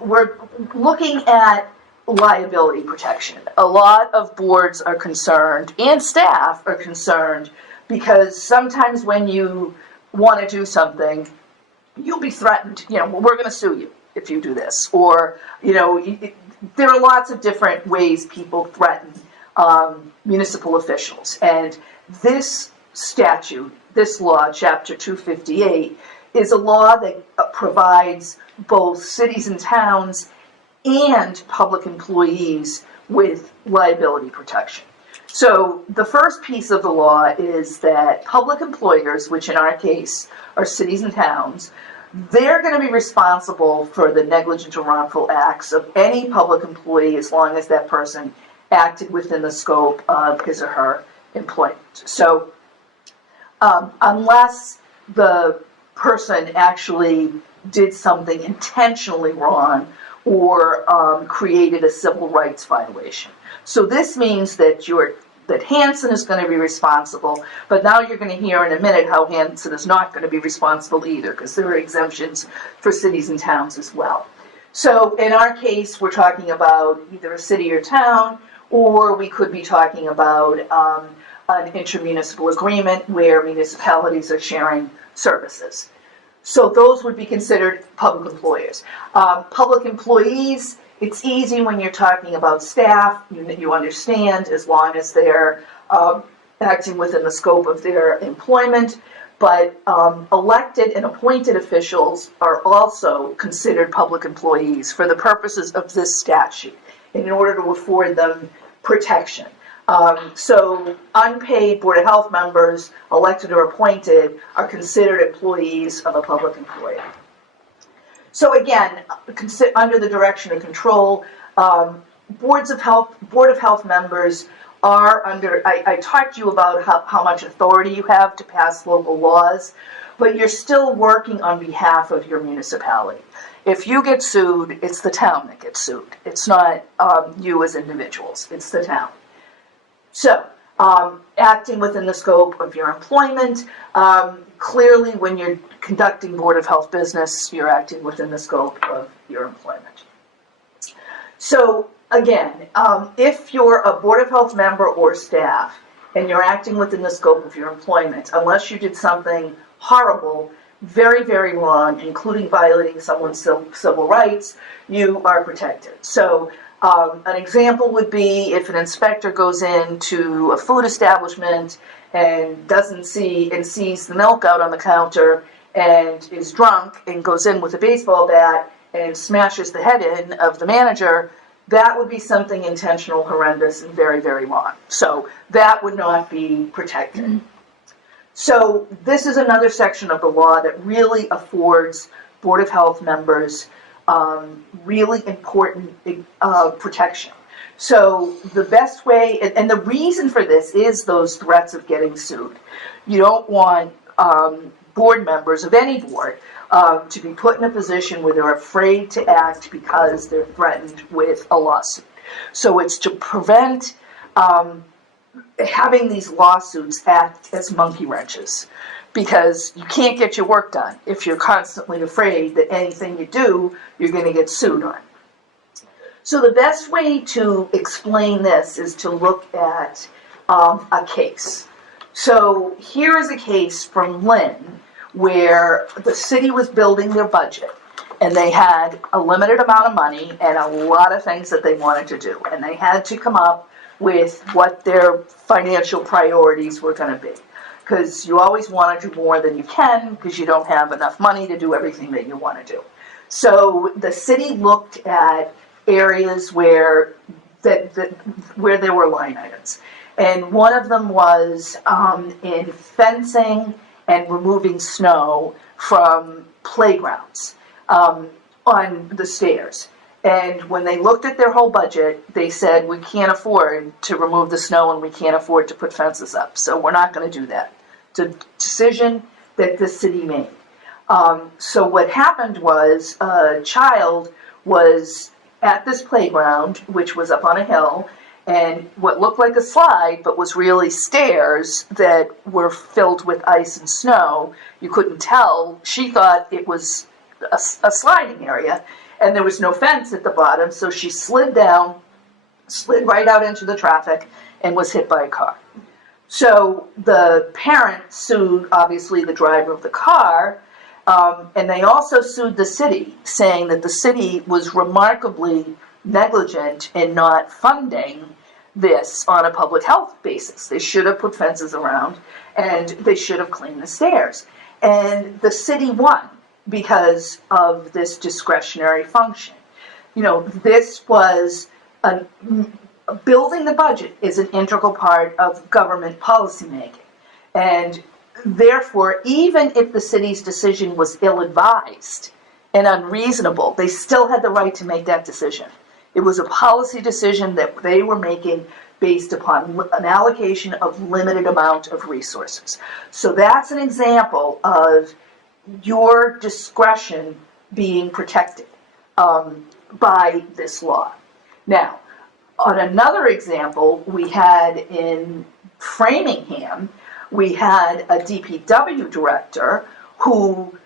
We're looking at liability protection. A lot of boards are concerned, and staff are concerned, because sometimes when you want to do something, you'll be threatened, we're going to sue you if you do this. Or, there are lots of different ways people threaten municipal officials. And this statute, this law, Chapter 258, is a law that provides both cities and towns and public employees with liability protection. So the first piece of the law is that public employers, which in our case are cities and towns, they're going to be responsible for the negligent or wrongful acts of any public employee as long as that person acted within the scope of his or her employment. So unless the person actually did something intentionally wrong or created a civil rights violation. So this means that Hanson is going to be responsible, but now you're going to hear in a minute how Hanson is not going to be responsible either, because there are exemptions for cities and towns as well. So in our case, we're talking about either a city or town, or we could be talking about an intermunicipal agreement where municipalities are sharing services. So those would be considered public employers. Public employees, it's easy when you're talking about staff. You understand as long as they're acting within the scope of their employment. But elected and appointed officials are also considered public employees for the purposes of this statute in order to afford them protection. So unpaid Board of Health members, elected or appointed, are considered employees of a public employer. So again, under the direction and control, Board of Health members are under, I talked to you about how much authority you have to pass local laws, but you're still working on behalf of your municipality. If you get sued, it's the town that gets sued. It's not you as individuals, it's the town. So, acting within the scope of your employment, clearly when you're conducting Board of Health business, you're acting within the scope of your employment. So, again, if you're a Board of Health member or staff, and you're acting within the scope of your employment, unless you did something horrible, very, very wrong, including violating someone's civil rights, you are protected. So, an example would be if an inspector goes into a food establishment and sees the milk out on the counter and is drunk and goes in with a baseball bat and smashes the head in of the manager, that would be something intentional, horrendous, and very, very wrong. So that would not be protected. So this is another section of the law that really affords Board of Health members really important protection. So the best way, and the reason for this is those threats of getting sued. You don't want board members of any board to be put in a position where they're afraid to act because they're threatened with a lawsuit. So it's to prevent having these lawsuits act as monkey wrenches, because you can't get your work done if you're constantly afraid that anything you do, you're going to get sued on. So the best way to explain this is to look at a case. So here is a case from Lynn where the city was building their budget, and they had a limited amount of money and a lot of things that they wanted to do, and they had to come up with what their financial priorities were going to be. Because you always want to do more than you can because you don't have enough money to do everything that you want to do. So the city looked at areas where there were line items. And one of them was in fencing and removing snow from playgrounds on the stairs. And when they looked at their whole budget, they said, we can't afford to remove the snow and we can't afford to put fences up. So we're not going to do that. It's a decision that the city made. So what happened was a child was at this playground, which was up on a hill, and what looked like a slide, but was really stairs that were filled with ice and snow. You couldn't tell. She thought it was a sliding area, and there was no fence at the bottom, so she slid down, slid right out into the traffic, and was hit by a car. So the parent sued, obviously, the driver of the car, And they also sued the city, saying that the city was remarkably negligent in not funding this on a public health basis. They should have put fences around, and they should have cleaned the stairs. And the city won because of this discretionary function. You know, this was building the budget is an integral part of government policymaking. And therefore, even if the city's decision was ill-advised and unreasonable, they still had the right to make that decision. It was a policy decision that they were making based upon an allocation of limited amount of resources. So that's an example of your discretion being protected by this law. Now, on another example, we had in Framingham, we had a DPW director who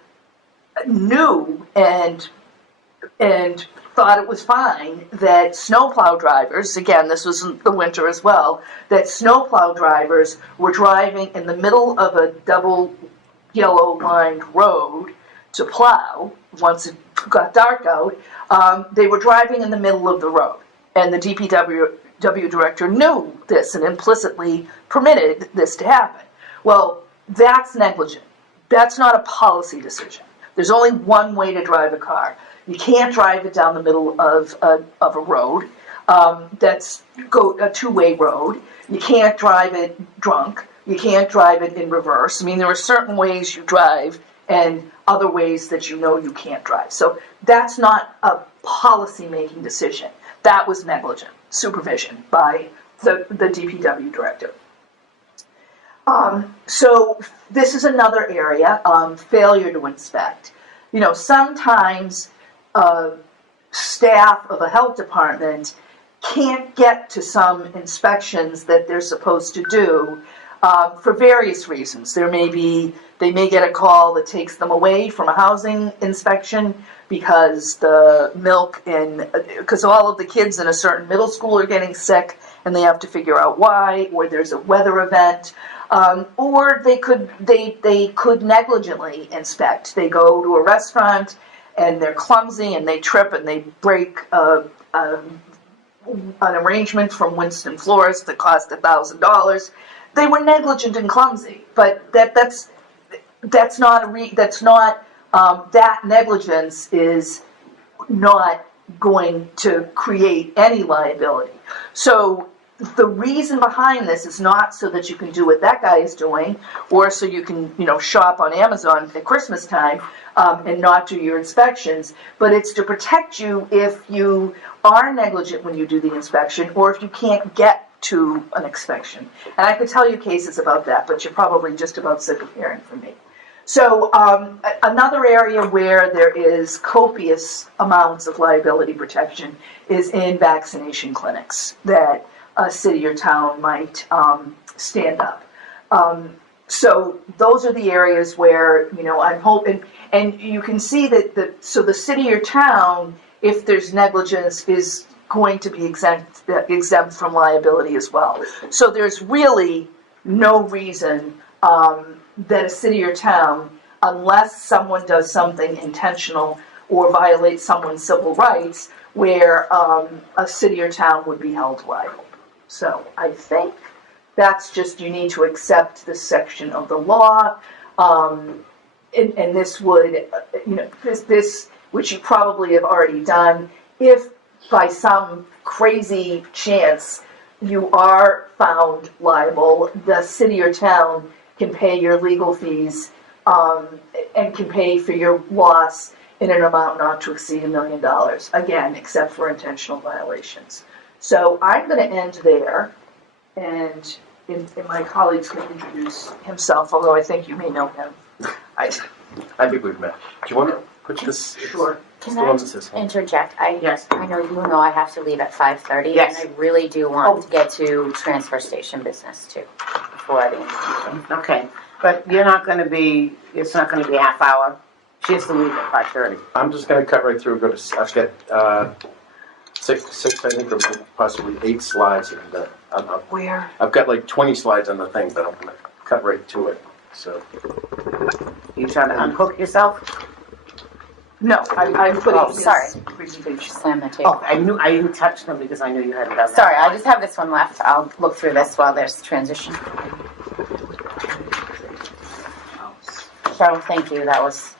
knew and thought it was fine that snowplow drivers, again, this was in the winter as well, that snowplow drivers were driving in the middle of a double yellow lined road to plow. Once it got dark out, they were driving in the middle of the road. And the DPW director knew this and implicitly permitted this to happen. Well, that's negligent. That's not a policy decision. There's only one way to drive a car. You can't drive it down the middle of a road that's a two-way road. You can't drive it drunk. You can't drive it in reverse. I mean, there are certain ways you drive and other ways that you know you can't drive. So that's not a policy-making decision. That was negligent supervision by the DPW director. So this is another area, failure to inspect. You know, sometimes staff of a health department can't get to some inspections that they're supposed to do for various reasons. They may get a call that takes them away from a housing inspection because because all of the kids in a certain middle school are getting sick and they have to figure out why, or there's a weather event, or they could negligently inspect. They go to a restaurant and they're clumsy and they trip and they break an arrangement from Winston Floors that cost $1,000. They were negligent and clumsy, but that negligence is not going to create any liability. So the reason behind this is not so that you can do what that guy is doing, or so you can, shop on Amazon at Christmas time and not do your inspections, but it's to protect you if you are negligent when you do the inspection, or if you can't get to an inspection. And I could tell you cases about that, but you're probably just about sick of hearing from me. So another area where there is copious amounts of liability protection is in vaccination clinics that a city or town might stand up. So those are the areas where, I'm hoping, and you can see that the city or town, if there's negligence, is going to be exempt from liability as well. So there's really no reason that a city or town, unless someone does something intentional or violates someone's civil rights, where a city or town would be held liable. So I think that's just, you need to accept this section of the law, and this would, this, which you probably have already done, if by some crazy chance you are found liable, the city or town can pay your legal fees and can pay for your loss in an amount not to exceed $1 million, again, except for intentional violations. So I'm going to end there, and my colleagues can introduce himself, although I think you may know him. I think we've met. Do you want to put this? Sure. Can I interject? Yes. I know I have to leave at 5:30, Yes. and I really do want to get to transfer station business too before the end of the meeting. Okay, but it's not going to be a half hour. She has to leave at 5:30. I'm just going to cut right through. I've got six, I think, or possibly 8 slides, and Where? I've got like 20 slides on the thing, but I'm going to cut right to it. So. You trying to unhook yourself? No, I'm putting Oh, his sorry. presentation. Slam the table. Oh, I didn't touch them because I knew you hadn't done that. Sorry, I just have this one left. I'll look through this while there's transition. Cheryl, thank you. That was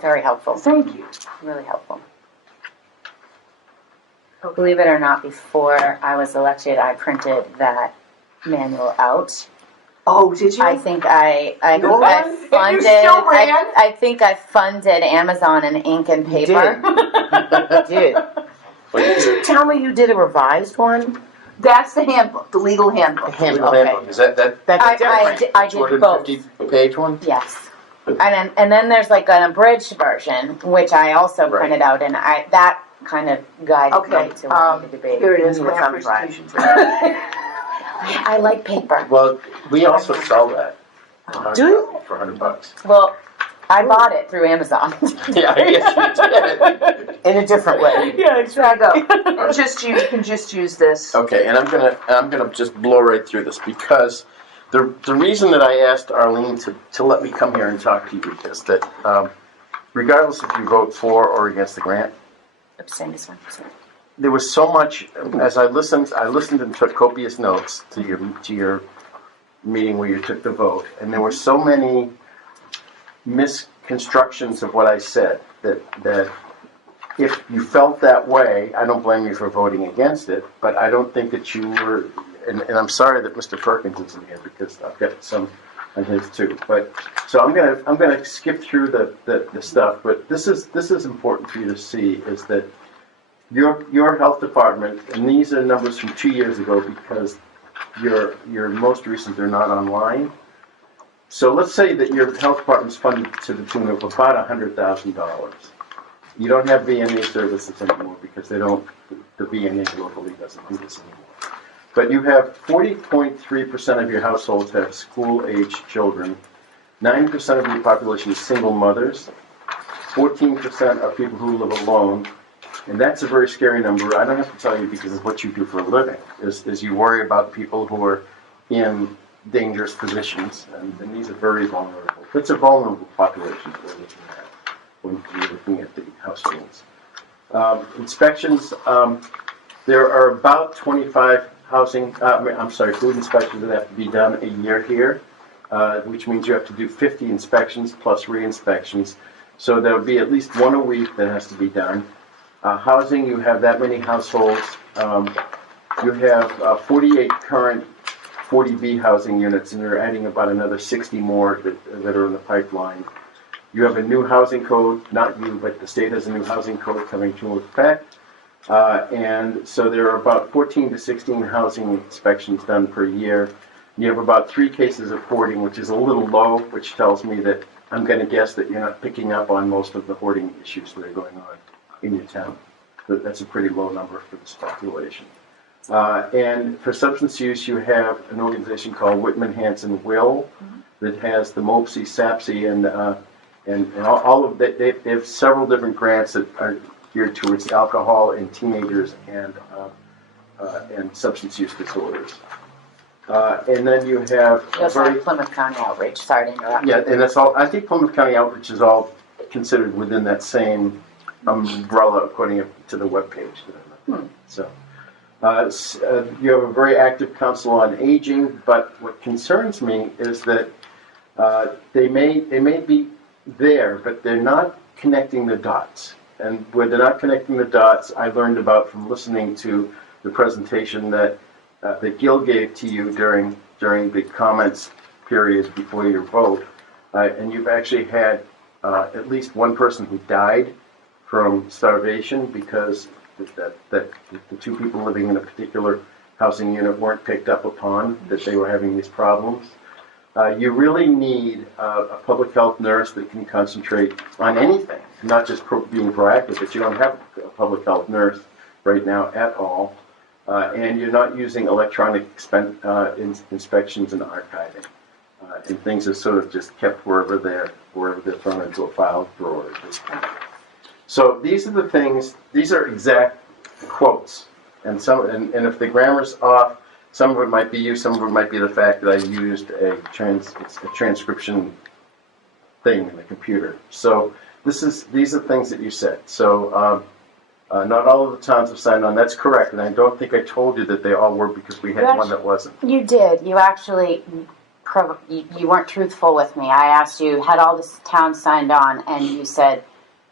very helpful. Thank you. Really helpful. Believe it or not, before I was elected, I printed that manual out. Oh, did you? I think I Your I one? funded. You still ran? I think I funded Amazon and ink and You paper. You did. Did you tell me you did a revised one? That's the handbook, the legal handbook. Okay. Is that That's different. I did both. 250-page one? Yes. And then there's like an abridged version, which I also Right. printed out, and that kind of guided Okay, me to what I needed to be. here it is, You need a grant thumb drive. presentation. I like paper. Well, we also sell that. Do you? For $100. Well, I bought it through Amazon. Yeah, I guess you did. In a different way. Yeah, exactly. You can just use this. Okay, and I'm gonna just blow right through this because the reason that I asked Arlene to let me come here and talk to you is that regardless if you vote for or against the grant, Abstain this one. Sorry. there was so much as I listened and took copious notes to your meeting where you took the vote, and there were so many misconstructions of what I said that if you felt that way, I don't blame you for voting against it, but I don't think that you were, and I'm sorry that Mr. Perkins isn't here because I've got some on his too. But so I'm gonna skip through the stuff, but this is important for you to see is that your health department, and these are numbers from 2 years ago because your most recent they're not online. So let's say that your health department's funded to the tune of about $100,000. You don't have VNA services anymore because the VNA locally doesn't do this anymore. But you have 40.3% of your households have school-aged children. 9% of your population is single mothers. 14% are people who live alone. And that's a very scary number. I don't have to tell you because of what you do for a living, is you worry about people who are in dangerous positions, and these are very vulnerable. It's a vulnerable population that we're looking at when you're looking at the households. Inspections, there are about 25 food inspections that have to be done a year here, which means you have to do 50 inspections plus re-inspections. So there'll be at least one a week that has to be done. Housing, you have that many households. You have 48 current 40B housing units, and they're adding about another 60 more that are in the pipeline. You have a new housing code, not you, but the state has a new housing code coming to effect. And so there are about 14 to 16 housing inspections done per year. You have about 3 cases of hoarding, which is a little low, which tells me that I'm going to guess that you're not picking up on most of the hoarding issues that are going on in your town. That's a pretty low number for this population. And for substance use, you have an organization called Whitman, Hanson, Will that has the MOPSI, SAPSI, and all of that. They have several different grants that are geared towards alcohol in teenagers and substance use disorders. And then you have You also have Plymouth County Outreach. Sorry to interrupt. yeah, and that's all. I think Plymouth County Outreach is all considered within that same umbrella, according to the webpage. So. You have a very active council on aging, but what concerns me is that they may be there, but they're not connecting the dots. And where they're not connecting the dots, I learned about from listening to the presentation that Gil gave to you during the comments period before your vote, and you've actually had at least one person who died from starvation because that the 2 people living in a particular housing unit weren't picked up upon that they were having these problems. You really need a public health nurse that can concentrate on anything, not just being proactive, but you don't have a public health nurse right now at all. And you're not using electronic inspections and archiving. And things are sort of just kept wherever they're thrown into a file drawer at this point. So these are the things, these are exact quotes. And if the grammar's off, some of it might be you, some of it might be the fact that I used a transcription thing in the computer. So these are things that you said. So not all of the towns have signed on. That's correct, and I don't think I told you that they all were because we had one that wasn't. You did. You actually, you weren't truthful with me. I asked you, had all the towns signed on, and you said,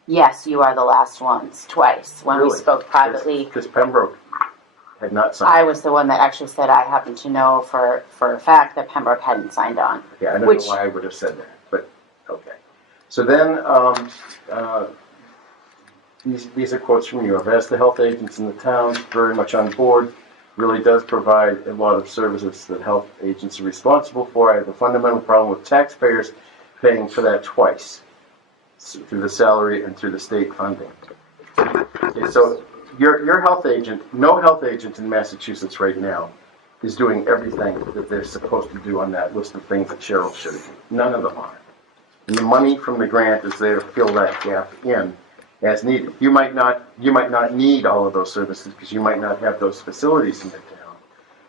yes, you are the last ones, twice, when we Really? spoke privately. Because Pembroke had not signed. I was the one that actually said I happen to know for a fact that Pembroke hadn't signed on. Yeah, I don't Which- know why I would have said that, but okay. So then, these are quotes from you. I've asked the health agents in the town, very much on board, really does provide a lot of services that health agents are responsible for. I have a fundamental problem with taxpayers paying for that twice, through the salary and through the state funding. Okay, so your health agent, no health agent in Massachusetts right now is doing everything that they're supposed to do on that list of things that Cheryl showed you. None of them are. And the money from the grant is there to fill that gap in as needed. You might not need all of those services because you might not have those facilities in the town.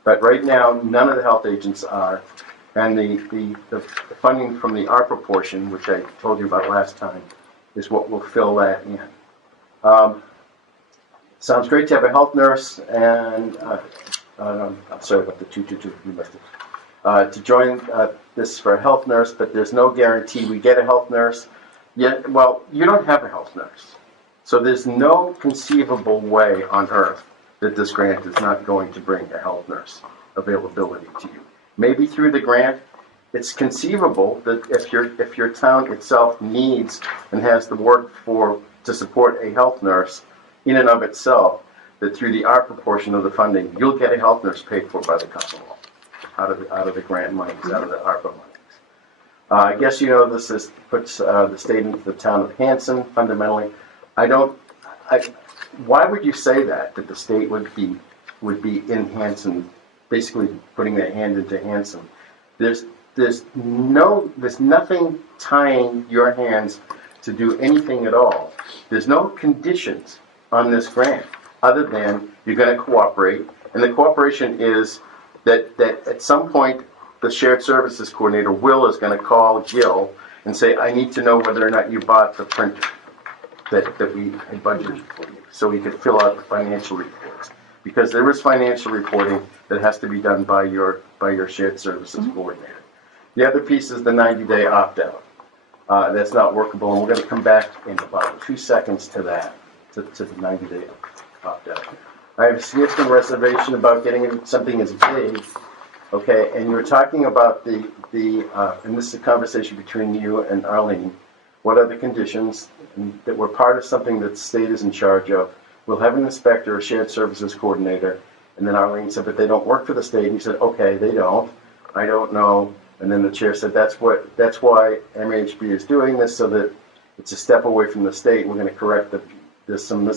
But right now, none of the health agents are. And the funding from the ARPA portion, which I told you about last time, is what will fill that in. Sounds great to have a health nurse, and I'm sorry about the 222. You must have. To join this for a health nurse, but there's no guarantee we get a health nurse. Yet, well, you don't have a health nurse, so there's no conceivable way on earth that this grant is not going to bring a health nurse availability to you. Maybe through the grant, it's conceivable that if your town itself needs and has the work to support a health nurse in and of itself, that through the ARPA portion of the funding, you'll get a health nurse paid for by the Commonwealth out of the grant monies, out of the ARPA monies. I guess you know this puts the state into the town of Hanson fundamentally. Why would you say that the state would be in Hanson, basically putting their hand into Hanson? There's nothing tying your hands to do anything at all. There's no conditions on this grant other than you're going to cooperate, and the cooperation is that at some point the shared services coordinator, Will, is going to call Jill and say, I need to know whether or not you bought the printer that we had budgeted for you, so we could fill out the financial reports. Because there is financial reporting that has to be done by your shared services coordinator. The other piece is the 90-day opt-out. That's not workable, and we're going to come back in about 2 seconds to that, to the 90-day opt-out. I have a significant reservation about getting something as vague, okay, and you were talking about and this is a conversation between you and Arlene, what are the conditions that were part of something that the state is in charge of. We'll have an inspector, a shared services coordinator, and then Arlene said, but they don't work for the state, and you said, okay, they don't, I don't know, and then the chair said, that's why MHB is doing this, so that it's a step away from the state. We're going to correct there's some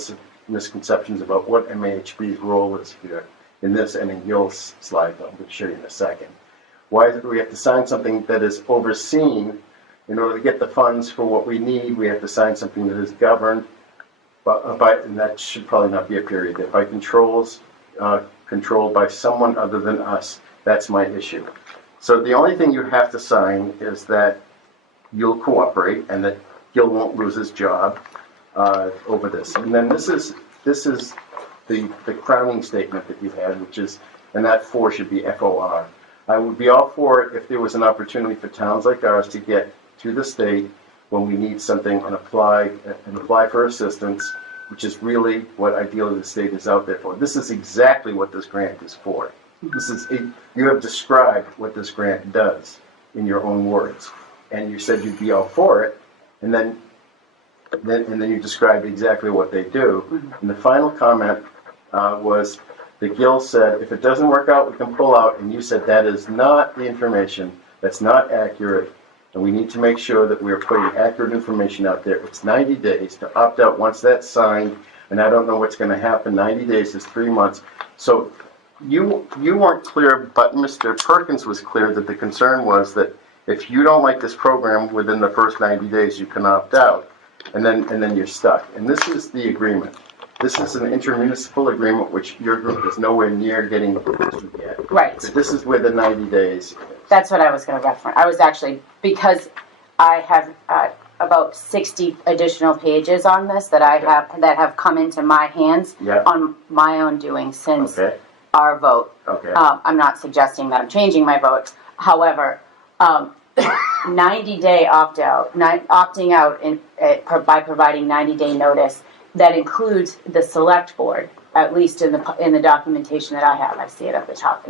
misconceptions about what MHB's role is here in this and in Gil's slide that I'm going to show you in a second. Why is it we have to sign something that is overseen in order to get the funds for what we need? We have to sign something that is governed and that should probably not be a period, that by controlled by someone other than us. That's my issue. So the only thing you have to sign is that you'll cooperate and that Gil won't lose his job over this. And then this is the crowning statement that you had, which is, and that 4 should be FOR. I would be all for it if there was an opportunity for towns like ours to get to the state when we need something and apply for assistance, which is really what ideally the state is out there for. This is exactly what this grant is for. You have described what this grant does in your own words, and you said you'd be all for it, and then you described exactly what they do. And the final comment was that Gil said, if it doesn't work out, we can pull out, and you said that is not the information, that's not accurate, and we need to make sure that we are putting accurate information out there. It's 90 days to opt out once that's signed, and I don't know what's going to happen. 90 days is 3 months. So you weren't clear, but Mr. Perkins was clear that the concern was that if you don't like this program within the first 90 days, you can opt out, and then you're stuck. And this is the agreement. This is an intermunicipal agreement, which your group is nowhere near getting to yet. Right. But this is where the 90 days is. That's what I was going to reference. I was actually, because I have about 60 additional pages on this that I have come into my hands Yeah. on my own doing since Okay, our vote. okay. I'm not suggesting that I'm changing my vote. However, 90-day opt-out, opting out by providing 90-day notice, that includes the select board, at least in the documentation that I have. I see it at the top.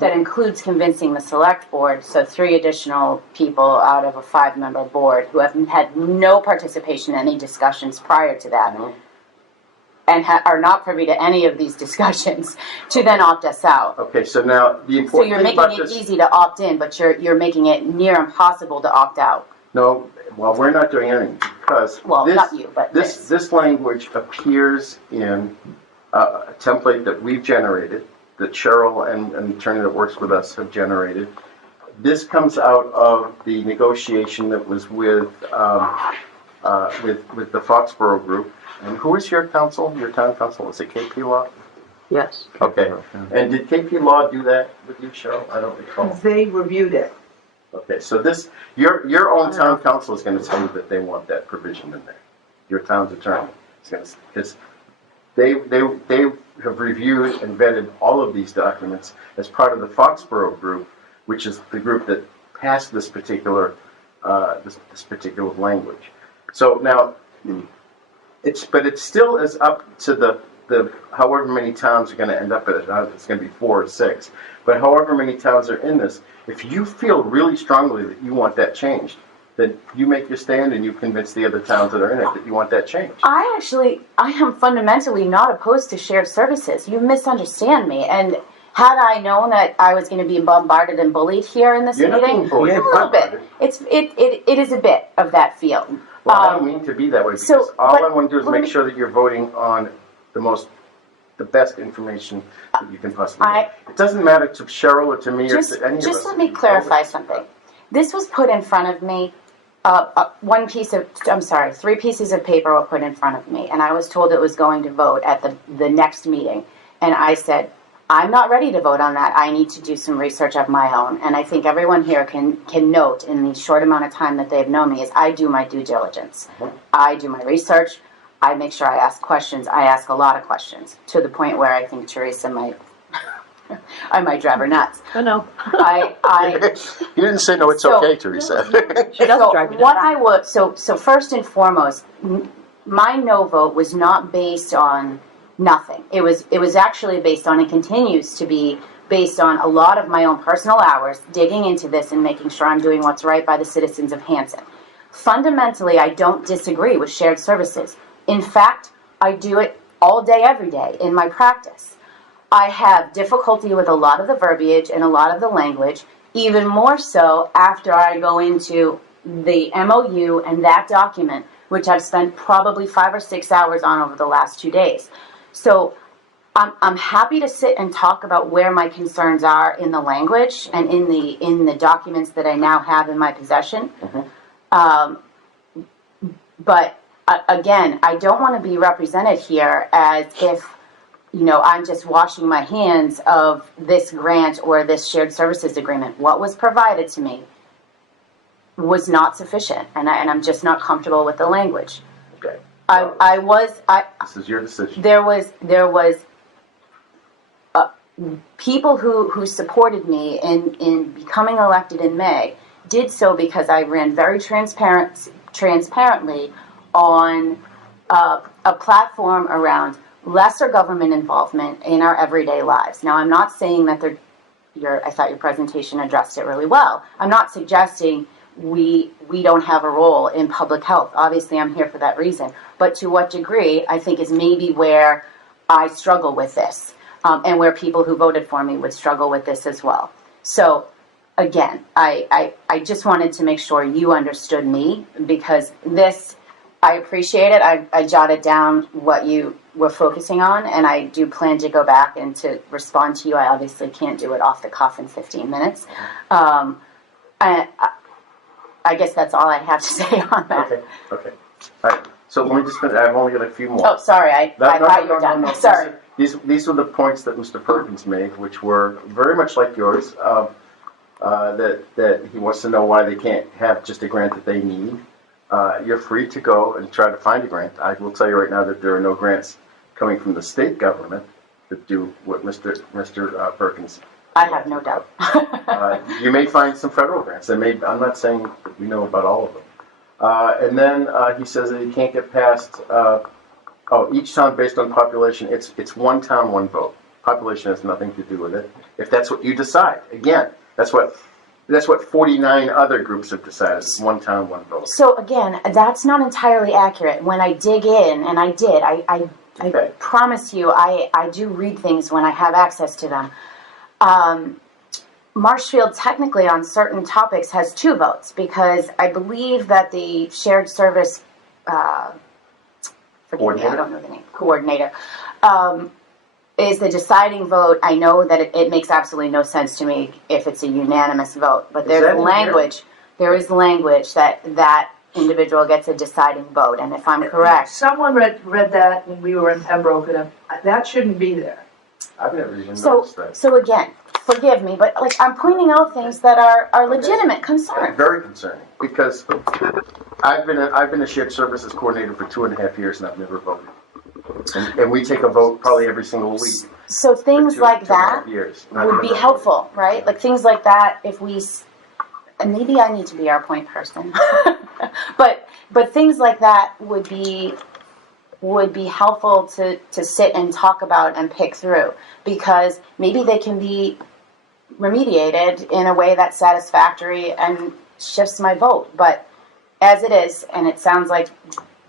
That includes convincing the select board, so 3 additional people out of a 5-member board who have had no participation in any discussions prior to that, and are not privy to any of these discussions, to then opt us out. Okay, so now, the So important you're thing making about it this... easy to opt in, but you're making it near impossible to opt out. No, well, we're not doing anything, because Well, this, not you, but this language appears in a template that we've generated, that Cheryl and an attorney that works with us have generated. This comes out of the negotiation that was with the Foxborough group. And who is your counsel, your town council? Was it KP Law? Yes. Okay. And did KP Law do that with you, Cheryl? I don't recall. They reviewed it. Okay, so this, your own town council is gonna tell you that they want that provision in there. Your town's attorney is gonna, because they have reviewed and vetted all of these documents as part of the Foxborough group, which is the group that passed this particular, this particular language. So now, but it still is up to the however many towns are gonna end up at it. It's gonna be 4 or 6, but however many towns are in this, if you feel really strongly that you want that changed, then you make your stand and you convince the other towns that are in it that you want that changed. I am fundamentally not opposed to shared services. You misunderstand me. And had I known that I was going to be bombarded and bullied here in this You're not meeting, being bullied. a little bit. It is a bit of that feel. Well, I don't mean to be that way, because so, all but I want to do is let make me- sure that you're voting on the best information that you can possibly get. It doesn't matter to Cheryl or to me or to any of us. Just let me clarify something. This was put in front of me. 3 pieces of paper were put in front of me, and I was told it was going to vote at the next meeting. And I said, I'm not ready to vote on that. I need to do some research of my own. And I think everyone here can note in the short amount of time that they've known me is I do my due diligence. I do my research. I make sure I ask questions. I ask a lot of questions, to the point where I think Teresa might, I might drive her nuts. I know. You didn't say no, it's So- okay, Teresa. She doesn't drive you What nuts. I would, so first and foremost, my no vote was not based on nothing. It was actually based on, and continues to be based on, a lot of my own personal hours digging into this and making sure I'm doing what's right by the citizens of Hanson. Fundamentally, I don't disagree with shared services. In fact, I do it all day, every day in my practice. I have difficulty with a lot of the verbiage and a lot of the language, even more so after I go into the MOU and that document, which I've spent probably 5 or 6 hours on over the last 2 days. So I'm happy to sit and talk about where my concerns are in the language and in the documents that I now have in my possession. But again, I don't want to be represented here as if, I'm just washing my hands of this grant or this shared services agreement. What was provided to me was not sufficient, and I'm just not comfortable with the language. Okay. This is your decision. There was people who supported me in becoming elected in May did so because I ran very transparently on a platform around lesser government involvement in our everyday lives. Now, I'm not saying that I thought your presentation addressed it really well. I'm not suggesting we don't have a role in public health. Obviously, I'm here for that reason. But to what degree, I think, is maybe where I struggle with this, and where people who voted for me would struggle with this as well. So, again, I just wanted to make sure you understood me, because this, I appreciate it. I jotted down what you were focusing on, and I do plan to go back and to respond to you. I obviously can't do it off the cuff in 15 minutes. I guess that's all I have to say on that. Okay. All right. So let me just finish. I've only got a few more. Oh, sorry, I thought you were done. No. Sorry. These were the points that Mr. Perkins made, which were very much like yours. that he wants to know why they can't have just a grant that they need. You're free to go and try to find a grant. I will tell you right now that there are no grants coming from the state government that do what Mr. Perkins. I have no doubt. You may find some federal grants. I'm not saying we know about all of them. And then he says that he can't get past. Each town based on population. It's one town, one vote. Population has nothing to do with it. If that's what you decide, again, that's what 49 other groups have decided. It's one town, one vote. So again, that's not entirely accurate. When I dig in, and I did, I Okay. promise you, I do read things when I have access to them. Marshfield technically on certain topics has 2 votes because I believe that the shared service, forgive me, I don't know the name, coordinator, is the deciding vote. I know that it makes absolutely no sense to me if it's a unanimous vote, but Is that there's in language, there is language that individual gets a deciding vote, and if I'm correct, Someone read that when we were in Pembroke, and that shouldn't be there. I've never even so, noticed that. so again, forgive me, but like I'm pointing out things that are legitimate concerns. Very concerning because I've been a shared services coordinator for 2.5 years and I've never voted. And we take a vote probably every single week. So things for like 2.5 that years. would be helpful, right? Like things like that, if we, and maybe I need to be our point person, but things like that would be helpful to sit and talk about and pick through, because maybe they can be remediated in a way that's satisfactory and shifts my vote. But as it is, and it sounds like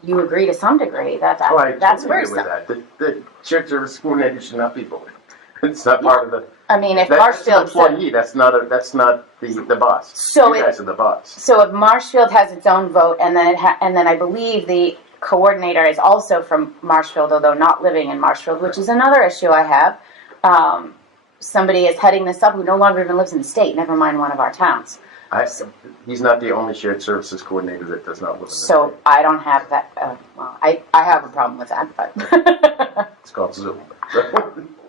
you agree to some degree that I that's totally agree worrisome. with that. The shared service coordinator should not be voted. It's not part of the. I mean, if That's an Marshfield said, employee. That's not the boss. So you it- guys are the boss. so if Marshfield has its own vote, and then and then I believe the coordinator is also from Marshfield, although not living in Marshfield, which is another issue I have. Somebody is heading this up who no longer even lives in the state, never mind one of our towns. He's not the only shared services coordinator that does not live in the So state. I don't have that, well, I have a problem with that, but. It's called Zoom.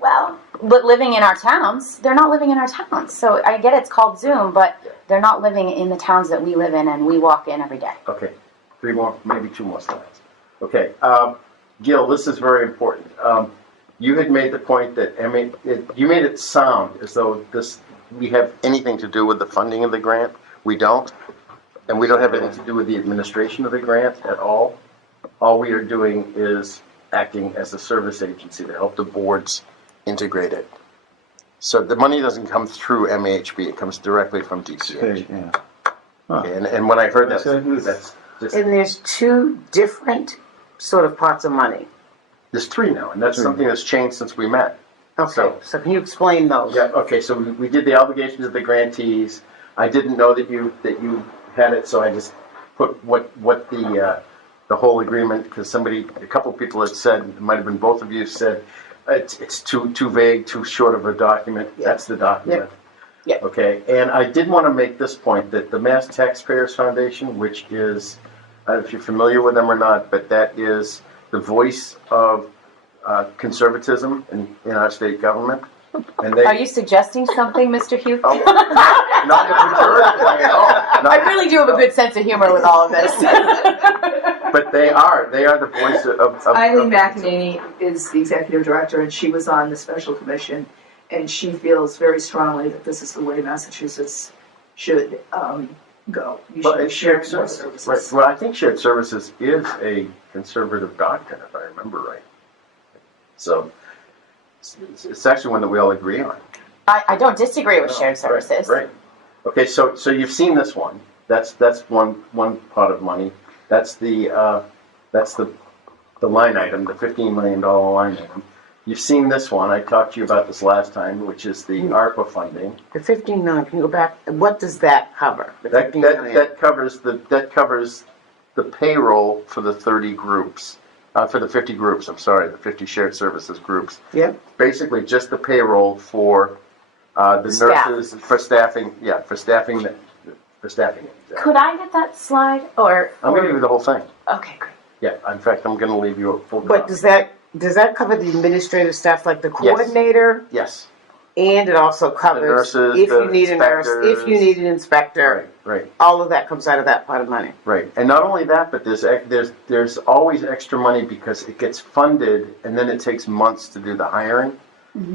Well, but living in our towns, they're not living in our towns. So I get it's called Zoom, but they're not living in the towns that we live in and we walk in every day. Okay, 3 more, maybe 2 more slides. Okay, Gil, this is very important. You had made the point that, you made it sound as though we have anything to do with the funding of the grant. We don't. And we don't have anything to do with the administration of the grant at all. All we are doing is acting as a service agency to help the boards integrate it. So the money doesn't come through MAHB, it comes directly from DCH. Yeah. Okay, and when I heard that, That's- that's just, And there's 2 different sort of pots of money. there's 3 now, and that's something that's changed since we met. Okay, so can you explain those? Yeah, okay, so we did the obligations of the grantees. I didn't know that you had it, so I just put what the whole agreement, because a couple people had said, it might have been both of you said, it's too vague, too short of a document. That's the document. Yep. Okay, and I did want to make this point, that the Mass Taxpayers Foundation, which is, I don't know if you're familiar with them or not, but that is the voice of conservatism in our state government. And they, Are you suggesting something, Mr. Hugh? Oh, not in a pejorative way at all. I really do have a good sense of humor with all of this. But they are the voice of Eileen McEnany is the executive director, and she was on the special commission, and she feels very strongly that this is the way Massachusetts should go. You But should it's share shared more services. services. Right. Well, I think shared services is a conservative doctrine, if I remember right. So it's actually one that we all agree on. I don't disagree with shared services. Right. Okay, so you've seen this one. That's one pot of money. That's the line item, the $15 million line item. You've seen this one. I talked to you about this last time, which is the ARPA funding. The 15 million, can you go back? What does that cover? The That 15 million? that covers the payroll for the 30 groups. For the 50 groups, I'm sorry, the 50 shared services groups. Yep. Basically, just the payroll for the Staff. nurses, for staffing it. Exactly. Could I get that slide, or? I'm going to give you the whole thing. Okay, great. Yeah, in fact, I'm going to leave you a full But copy. does that cover the administrative staff, like the coordinator? Yes. And it also covers nurses, if the you need a nurse, if you inspectors. need an inspector, Right. all of that comes out of that pot of money. Right, and not only that, but there's always extra money because it gets funded, and then it takes months to do the hiring.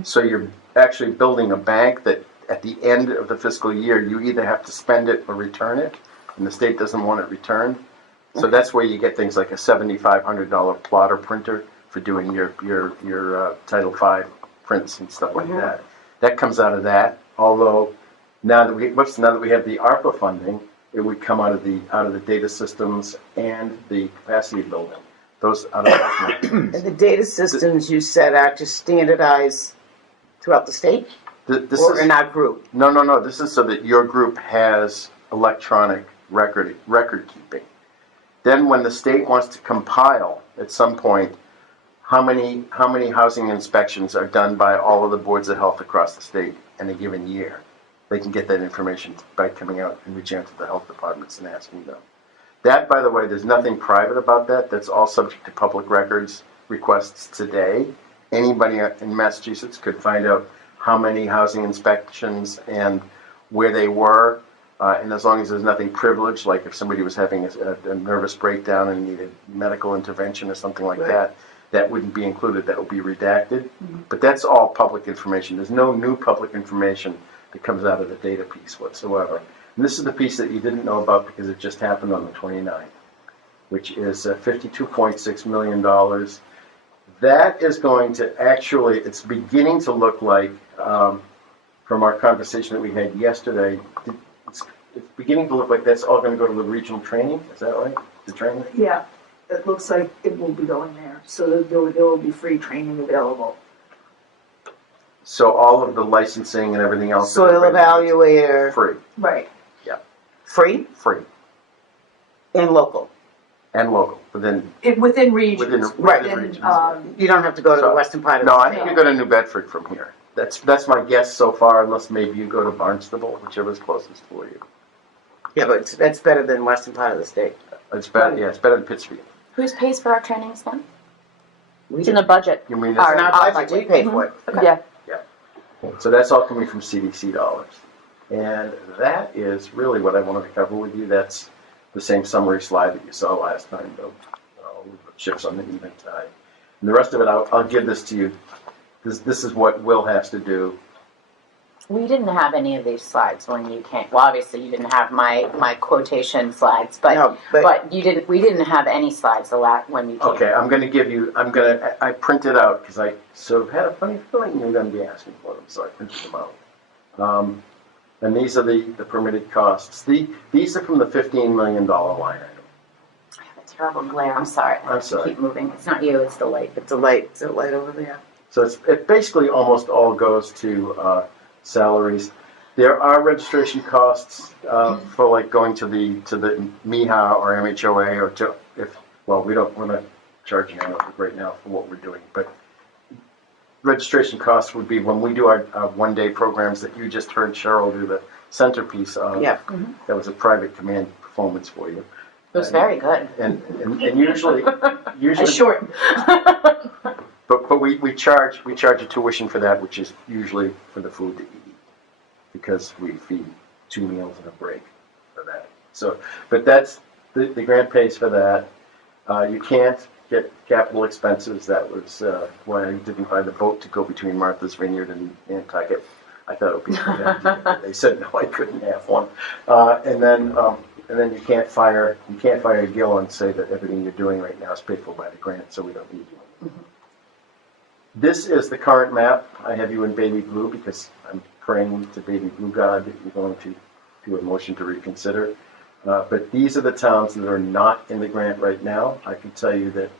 So you're actually building a bank that at the end of the fiscal year, you either have to spend it or return it, and the state doesn't want it returned. So that's where you get things like a $7,500 plotter printer for doing your Title V prints and stuff like that. That comes out of that. Although now that we have the ARPA funding, it would come out of the data systems and the capacity building. Those out of And the data systems you set out to standardize throughout the state this or is in our group? no. This is so that your group has electronic record keeping. Then, when the state wants to compile at some point, how many housing inspections are done by all of the boards of health across the state in a given year, they can get that information by coming out and reaching out to the health departments and asking them. That, by the way, there's nothing private about that. That's all subject to public records requests today. Anybody in Massachusetts could find out how many housing inspections and where they were. And as long as there's nothing privileged, like if somebody was having a nervous breakdown and needed medical intervention or something like that, that wouldn't be included. That would be redacted. But that's all public information. There's no new public information that comes out of the data piece whatsoever. And this is the piece that you didn't know about because it just happened on the 29th, which is $52.6 million. That is going to actually, it's beginning to look like, from our conversation that we had yesterday, it's beginning to look like that's all going to go to the regional training. Is that right? The training? Yeah, it looks like it will be going there, so there will be free training available. So all of the licensing and everything else. Soil evaluator. Free. Right. Free Free. and local. And local. Within Within regions. regions. You don't have to go to the western part of No, the I state. think you go to New Bedford from here. That's my guess so far, unless maybe you go to Barnstable, whichever's closest for you. Yeah, but that's better than western part of the state. It's better. Yeah, it's better than Pittsfield. Who pays for our trainings then? It's in the budget. You mean Our, it's our budget, we pay for it. Yeah. so that's all coming from CDC dollars, and that is really what I wanted to cover with you. That's the same summary slide that you saw last time, though. Ships on the even tide, and the rest of it, I'll give this to you. This is what Will has to do. We didn't have any of these slides when you came. Well, obviously you didn't have my quotation slides, but No, but you didn't. We didn't have any slides when you came. Okay, I'm going to give you. I printed out because I sort of had a funny feeling you were going to be asking for them, so I printed them out. And these are the permitted costs. These are from the $15 million line item. I have a terrible glare. I'm sorry. I'm sorry. Keep moving. It's not you. It's the light. It's a light. Is it light over there? So it basically almost all goes to salaries. There are registration costs for like going to the MIHA or MHOA or we're not charging right now for what we're doing, but registration costs would be when we do our one-day programs that you just heard Cheryl do the centerpiece of. Yeah. That was a private command performance for you. It was very good. And usually Short. But we charge a tuition for that, which is usually for the food to eat, because we feed 2 meals and a break for that. So, but that's the grant pays for that. You can't get capital expenses. That was why I didn't buy the boat to go between Martha's Vineyard and Nantucket. I thought it would be a great idea. They said no, I couldn't have one. And then you can't fire Gil and say that everything you're doing right now is paid for by the grant, so we don't need you. This is the current map. I have you in baby blue because I'm praying to baby blue God that you're going to do a motion to reconsider. But these are the towns that are not in the grant right now. I can tell you that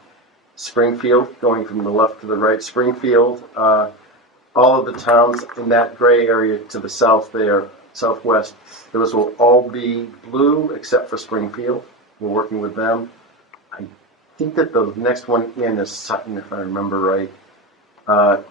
Springfield, going from the left to the right, Springfield, all of the towns in that gray area to the south there, southwest, those will all be blue except for Springfield. We're working with them. I think that the next one in is Sutton, if I remember right. The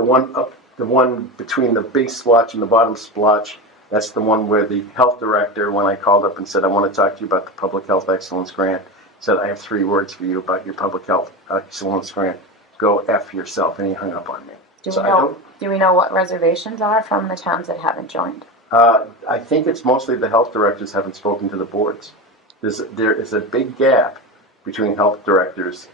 one between the big splotch and the bottom splotch, that's the one where the health director, when I called up and said, I want to talk to you about the Public Health Excellence Grant, said, I have 3 words for you about your Public Health Excellence Grant. Go F yourself. And he hung up on me. Do we know what reservations are from the towns that haven't joined? I think it's mostly the health directors haven't spoken to the boards. There is a big gap between health directors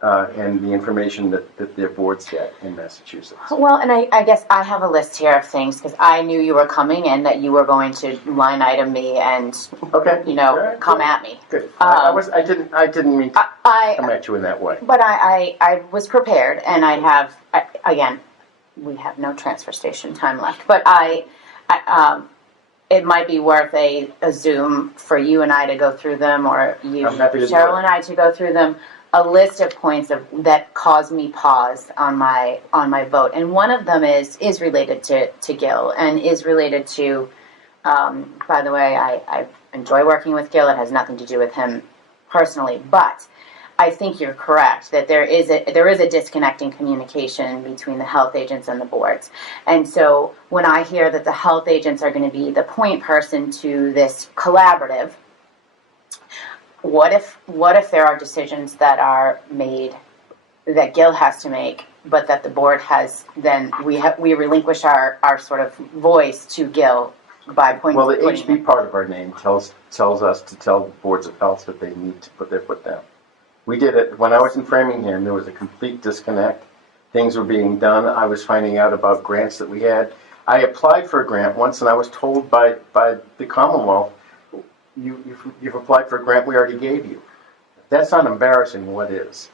and the information that their boards get in Massachusetts. Well, and I guess I have a list here of things because I knew you were coming and that you were going to line item me and, Okay. you know, All right, come good. at me. Good. I didn't mean to come at you in that way. But I was prepared, and again, we have no transfer station time left, but it might be worth a Zoom for you and I to go through them, or you, I'm happy to do Cheryl it. and I to go through them, a list of points that caused me pause on my vote. And one of them is related to Gil, and is related to, by the way, I enjoy working with Gil. It has nothing to do with him personally, but I think you're correct that there is a disconnect in communication between the health agents and the boards. And so when I hear that the health agents are going to be the point person to this collaborative, what if there are decisions that are made that Gil has to make, but that the board has, then we relinquish our sort of voice to Gil by pointing. Well, the HB part of our name tells us to tell the boards of health that they need to put their foot down. We did it when I was in Framingham. There was a complete disconnect. Things were being done. I was finding out about grants that we had. I applied for a grant once, and I was told by the Commonwealth, you've applied for a grant we already gave you. If that's not embarrassing, what is?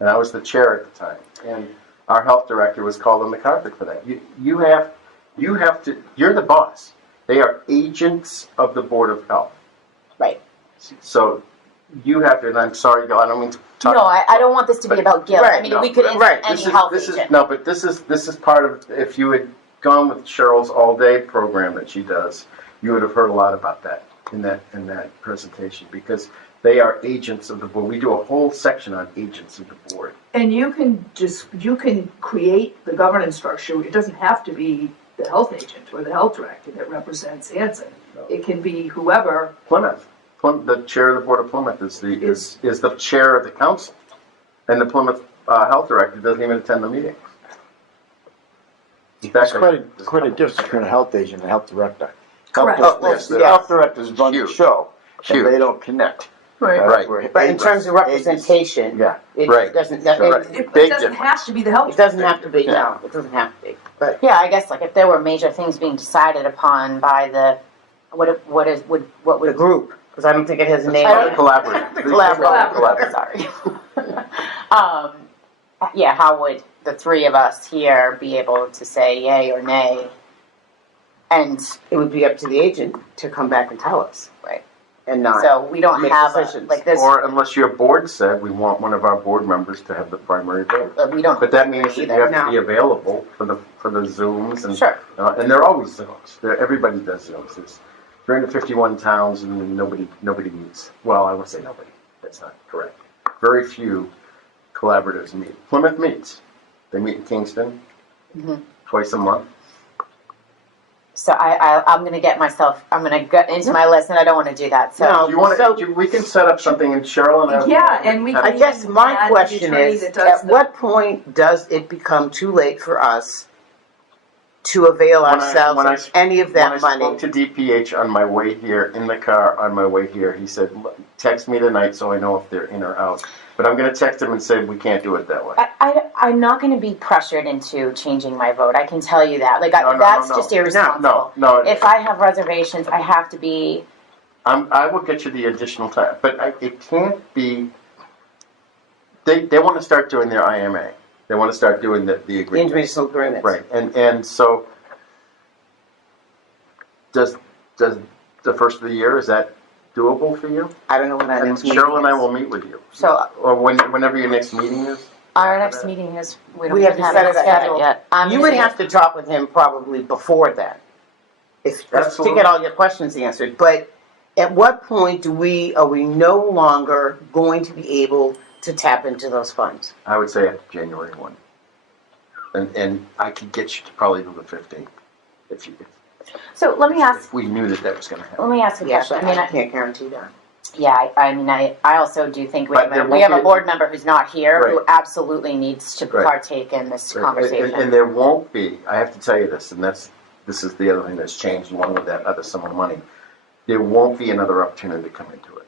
And I was the chair at the time, and our health director was called on the carpet for that. You have to. You're the boss. They are agents of the Board of Health. Right. So you have to, and I'm sorry, Gil, I don't mean to talk. No, I don't want this to be about Gil. I mean, we could insert any health agent. No, but this is part of, if you had gone with Cheryl's all-day program that she does, you would have heard a lot about that in that presentation, because they are agents of the board. We do a whole section on agents of the board. And you can create the governance structure. It doesn't have to be the health agent or the health director that represents Hanson. It can be whoever. Plymouth, the chair of the Board of Plymouth is the chair of the council, and the Plymouth health director doesn't even attend the meetings. There's quite a difference between a health agent and a health director. Correct. The health directors run the show, and they don't connect. Right. But in terms of representation, Yeah. it Right. doesn't, It doesn't have to be the health. it doesn't have to be, no, it doesn't have to be. But Yeah, I guess like if there were major things being decided upon by the what the would group, because I don't think it has a name. Collaborative. Collaborative. Sorry. Yeah, how would the three of us here be able to say yay or nay? And It would be up to the agent to come back and tell us. Right. And not. so we don't make have decisions. like this. Or unless your board said, we want one of our board members to have the primary vote. We don't. But that means that you have to No. be available for the Zooms, and Sure. And they're always Zooms. Everybody does Zooms. There's 351 towns, and nobody meets. Well, I won't say nobody. That's not correct. Very few collaboratives meet. Plymouth meets. They meet in Kingston twice a month. So I'm going to get into my list, and I don't want to do that. So No. Do you want So- to? We can set up something, and Cheryl and I. Yeah, and we I can guess my add the question attorney is, that does at the- what point does it become too late for us to avail ourselves of any of that When I money? spoke to DPH on my way here, in the car on my way here, he said, text me tonight so I know if they're in or out. But I'm going to text him and say, we can't do it that way. I'm not going to be pressured into changing my vote. I can tell you that. Like No, that's no. just irresponsible. No. If I have reservations, I have to be. I will get you the additional time, but it can't be. They want to start doing their IMA. They want to start doing the The agreement. intermunicipal agreements. Right, and so does the first of the year, is that doable for you? I don't know when our And next meeting Cheryl and I is. will meet with you, So or whenever your next meeting is. our next meeting is we don't We have even to have set it it ahead. scheduled yet. You would have to talk with him probably before then, to Absolutely. get all your questions answered. But at what point are we no longer going to be able to tap into those funds? I would say after January 1. And I could get you to probably to the 15th So let me ask. if we knew that was going to happen. Let me ask a Yeah, question. but I can't guarantee that. Yeah, I mean, I also do think But there we have won't a be- board member who's not here who Right. absolutely needs to Right. partake in this Right. conversation. And there won't be, I have to tell you this, and this is the other thing that's changed along with that other sum of money. There won't be another opportunity to come into it.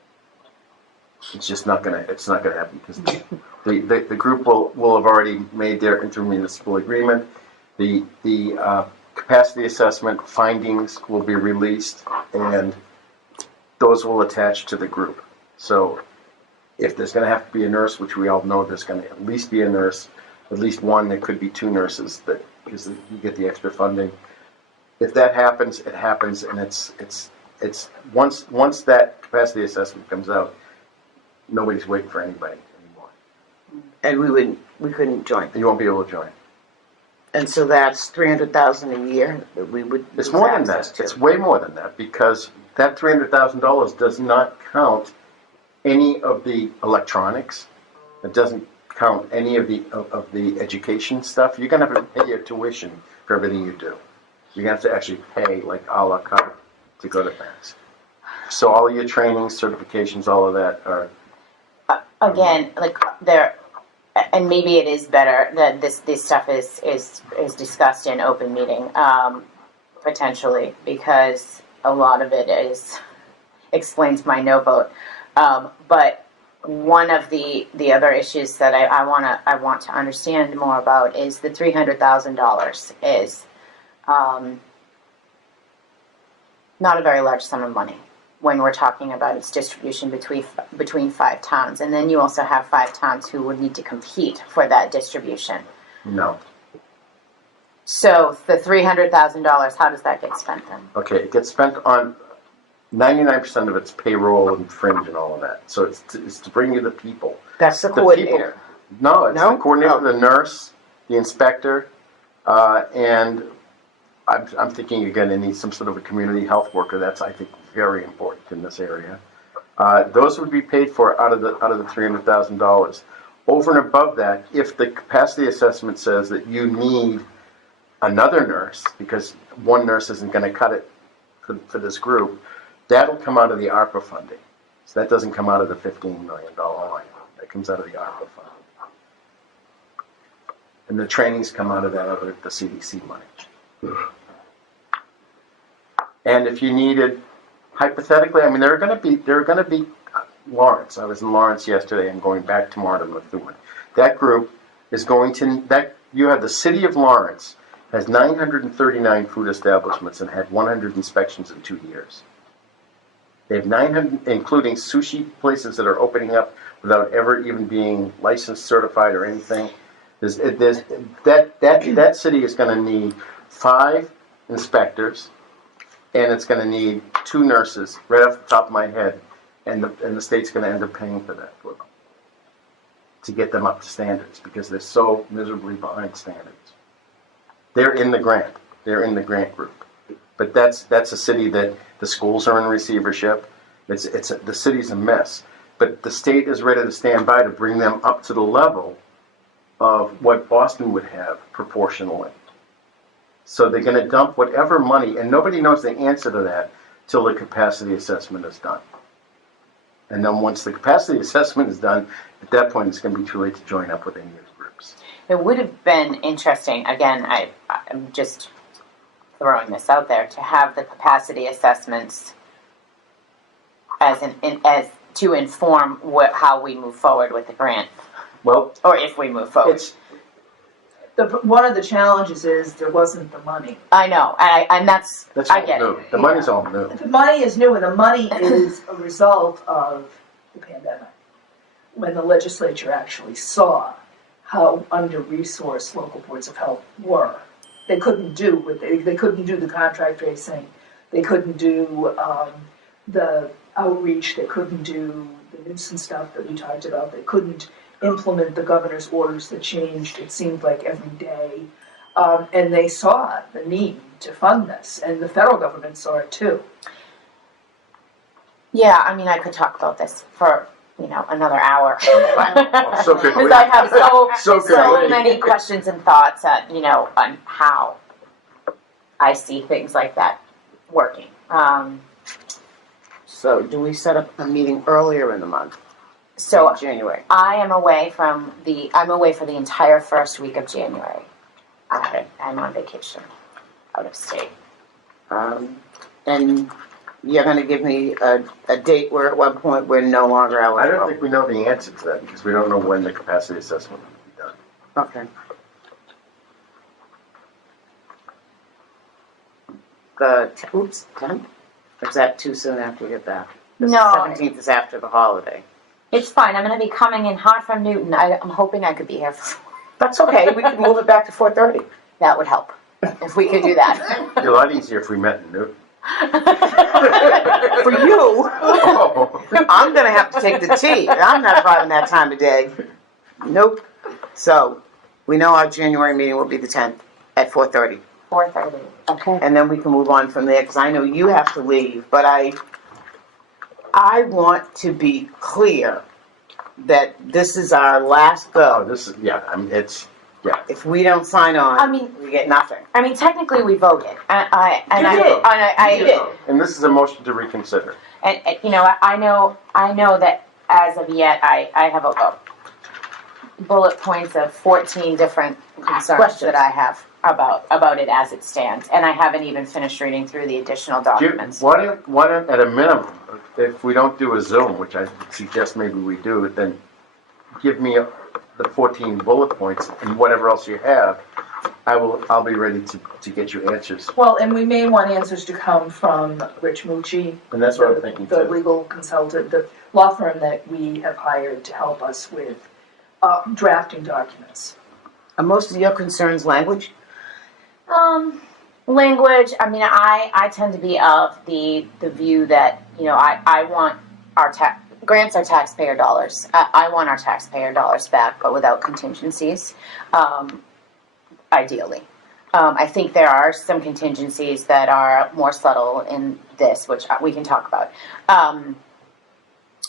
It's just not gonna happen because the group will have already made their intermunicipal agreement. The capacity assessment findings will be released, and those will attach to the group. So if there's going to have to be a nurse, which we all know there's going to at least be a nurse, at least one, there could be two nurses that because you get the extra funding. If that happens, it happens, and it's once that capacity assessment comes out, nobody's waiting for anybody anymore. And we couldn't join. You won't be able to join. And so that's 300,000 a year that we would It's lose more than access that. to. It's way more than that because that $300,000 does not count any of the electronics. It doesn't count any of the education stuff. You're gonna have to pay your tuition for everything you do. You're gonna have to actually pay like a la carte to go to things. So all of your trainings, certifications, all of that are. Again, like there, and maybe it is better that this stuff is discussed in open meeting, potentially, because a lot of it explains my no vote. But one of the other issues that I want to understand more about is the $300,000 is not a very large sum of money when we're talking about its distribution between 5 towns. And then you also have 5 towns who would need to compete for that distribution. No. So the $300,000, how does that get spent then? Okay, it gets spent on 99% of its payroll and fringe and all of that. So it's to bring you the people. That's the The coordinator. people- No, it's No? the coordinator, Oh. the nurse, the inspector, and I'm thinking you're going to need some sort of a community health worker. That's, I think, very important in this area. Those would be paid for out of the $300,000. Over and above that, if the capacity assessment says that you need another nurse, because one nurse isn't going to cut it for this group, that'll come out of the ARPA funding. So that doesn't come out of the $15 million line. That comes out of the ARPA funding. And the trainings come out of that other, the CDC money. And if you needed, hypothetically, I mean, there are going to be Lawrence. I was in Lawrence yesterday. I'm going back tomorrow to Methuen. That group is going to, you have the city of Lawrence has 939 food establishments and had 100 inspections in 2 years. They have 900, including sushi places that are opening up without ever even being licensed, certified, or anything. That city is going to need 5 inspectors, and it's going to need 2 nurses, right off the top of my head, and the state's going to end up paying for that for them to get them up to standards because they're so miserably behind standards. They're in the grant. They're in the grant group, but that's a city that the schools are in receivership. The city's a mess, but the state is ready to stand by to bring them up to the level of what Boston would have proportionally. So they're going to dump whatever money, and nobody knows the answer to that till the capacity assessment is done. And then once the capacity assessment is done, at that point it's going to be too late to join up with any of those groups. It would have been interesting, again, I'm just throwing this out there, to have the capacity assessments as to inform how we move forward with the grant, Well, or if we move forward. it's One of the challenges is there wasn't the money. I know, and that's I all get new. it. The money's all new. The money is new, and the money is a result of the pandemic. When the legislature actually saw how under-resourced local boards of health were, they couldn't do they couldn't do the contract tracing, they couldn't do the outreach, they couldn't do the nuisance stuff that we talked about, they couldn't implement the governor's orders that changed, it seemed like every day. And they saw the need to fund this, and the federal government saw it too. Yeah, I mean, I could talk about this for another hour. So could we. Because I have So could we. many questions and thoughts on how I see things like that working. So do we set up a meeting earlier in the month, So January? I'm away for the entire first week of January. I'm on vacation, out of state. And you're gonna give me a date where at one point we're no longer I eligible? don't think we know the answer to that because we don't know when the capacity assessment will be done. Okay. The, 10th? Is that too soon after we get back? The No. 17th is after the holiday. It's fine. I'm going to be coming in hot from Newton. I'm hoping I could be here. That's okay, we can move it back to 4:30. That would help if we could do that. It'd be a lot easier if we met in Newton. For you, Oh, I'm gonna have to take the T. I'm not driving that time of day. Nope. So, we know our January meeting will be the 10th at 4:30. 4:30. Okay. And then we can move on from there, because I know you have to leave, but I want to be clear that this is our last Oh, go. this is, yeah, If we don't sign I on, mean- we get nothing. I mean, technically, we voted. I You did. I You did. did. and this is a motion to reconsider. And you know, I know that as of yet, I have a bullet points of 14 different concerns Questions. that I have about it as it stands, and I haven't even finished reading through the additional documents. Why don't, at a minimum, if we don't do a Zoom, which I suggest maybe we do, then give me the 14 bullet points and whatever else you have. I'll be ready to get you answers. Well, and we may want answers to come from Rich Mucci, And that's what I'm thinking the too. legal consultant, the law firm that we have hired to help us with drafting documents. Are most of your concerns language? Language. I mean, I tend to be of the view that, you know, I want our grants are taxpayer dollars. I want our taxpayer dollars back, but without contingencies. Ideally. I think there are some contingencies that are more subtle in this, which we can talk about.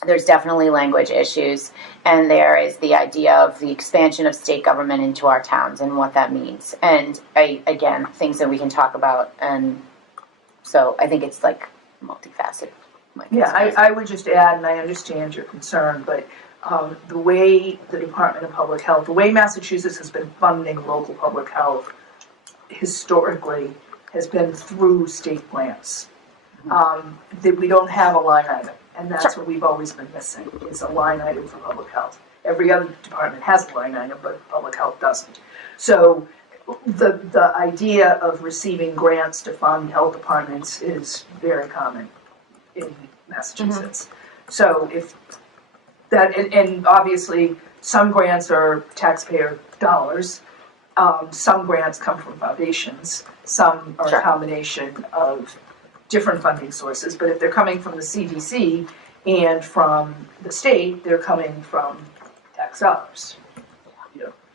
There's definitely language issues, and there is the idea of the expansion of state government into our towns and what that means. And again, things that we can talk about. And so I think it's like multifaceted. Yeah, I would just add, and I understand your concern, but the way the Department of Public Health, the way Massachusetts has been funding local public health historically has been through state grants. That we don't have a line item, and that's what we've always been missing, is a line item for public health. Every other department has a line item, but public health doesn't. So the idea of receiving grants to fund health departments is very common in Massachusetts. So if that, and obviously some grants are taxpayer dollars, some grants come from foundations, some are a combination of different funding sources, but if they're coming from the CDC and from the state, they're coming from tax dollars.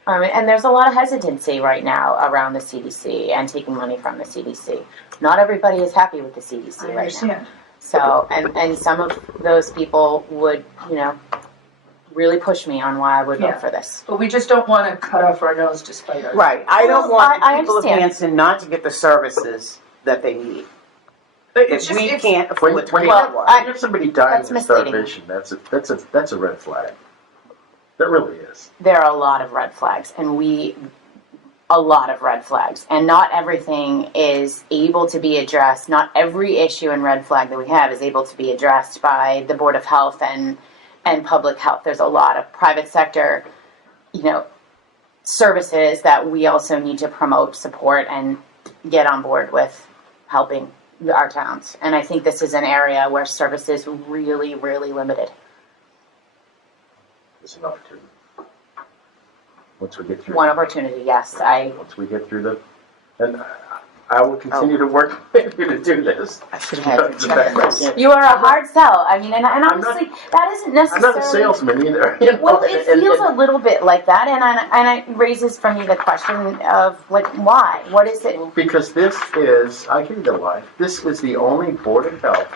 And there's a lot of hesitancy right now around the CDC and taking money from the CDC. Not everybody is happy with the CDC I right now. understand. So, and some of those people would, you know, really push me on why I would Yeah. vote for this. But we just don't want to cut off our nose to spite our. Right. I don't Well, want the I people of understand. Hanson not to get the services that they need. But it's If just, we it's, can't afford to When pay you for Well, it. have somebody dying that's of misleading. starvation, that's a red flag. That really is. There are a lot of red flags, and a lot of red flags, and not everything is able to be addressed. Not every issue and red flag that we have is able to be addressed by the Board of Health and public health. There's a lot of private sector, you know, services that we also need to promote, support, and get on board with helping our towns. And I think this is an area where service is really, really limited. It's an opportunity. Once we get through. One opportunity, yes. Once we get through and I will continue to work with you to do this. I should have It's the best I can. You are a hard sell. I mean, and I'm not- honestly, that isn't I'm necessarily. not a salesman either. You know, Well, it and- feels a little bit like that, and it raises for me the question of like, why? What is it? Because this is, I can go why, this is the only Board of Health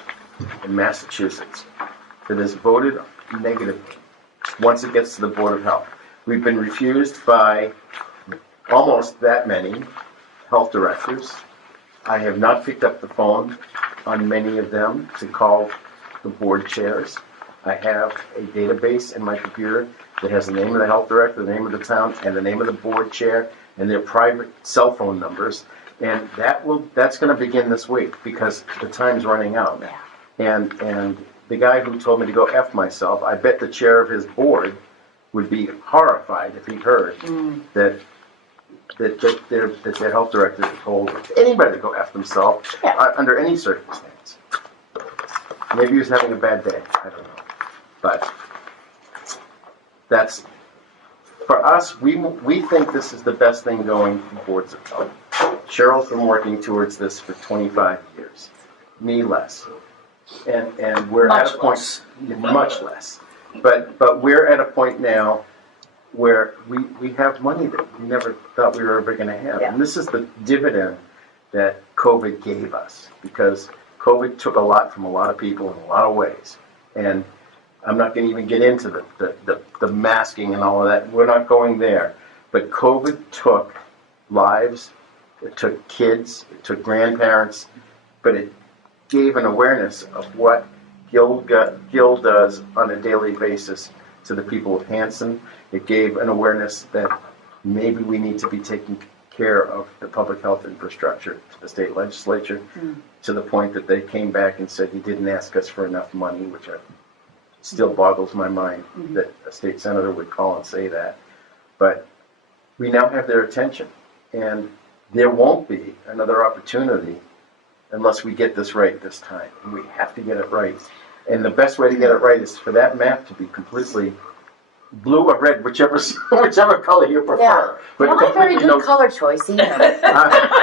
in Massachusetts that has voted negatively once it gets to the Board of Health. We've been refused by almost that many health directors. I have not picked up the phone on many of them to call the board chairs. I have a database in my computer that has the name of the health director, the name of the town, and the name of the board chair, and their private cell phone numbers. And that's gonna begin this week, because the time's running out. And the guy who told me to go F myself, I bet the chair of his board would be horrified if he heard that their health director told anybody to go F themselves under any circumstance. Maybe he was having a bad day, I don't know. But that's, for us, we think this is the best thing going for boards of health. Cheryl's been working towards this for 25 years, me less. And we're at a point, much less. But we're at a point now where we have money that we never thought we were ever going to have. And this is the dividend that COVID gave us, because COVID took a lot from a lot of people in a lot of ways. And I'm not going to even get into the masking and all of that. We're not going there. But COVID took lives, it took kids, it took grandparents, but it gave an awareness of what Gil does on a daily basis to the people of Hanson. It gave an awareness that maybe we need to be taking care of the public health infrastructure to the state legislature, to the point that they came back and said he didn't ask us for enough money, which still boggles my mind that a state senator would call and say that. But we now have their attention, and there won't be another opportunity unless we get this right this time. And we have to get it right. And the best way to get it right is for that map to be completely blue or red, whichever color you prefer. Yeah. But Not a very good color choice either.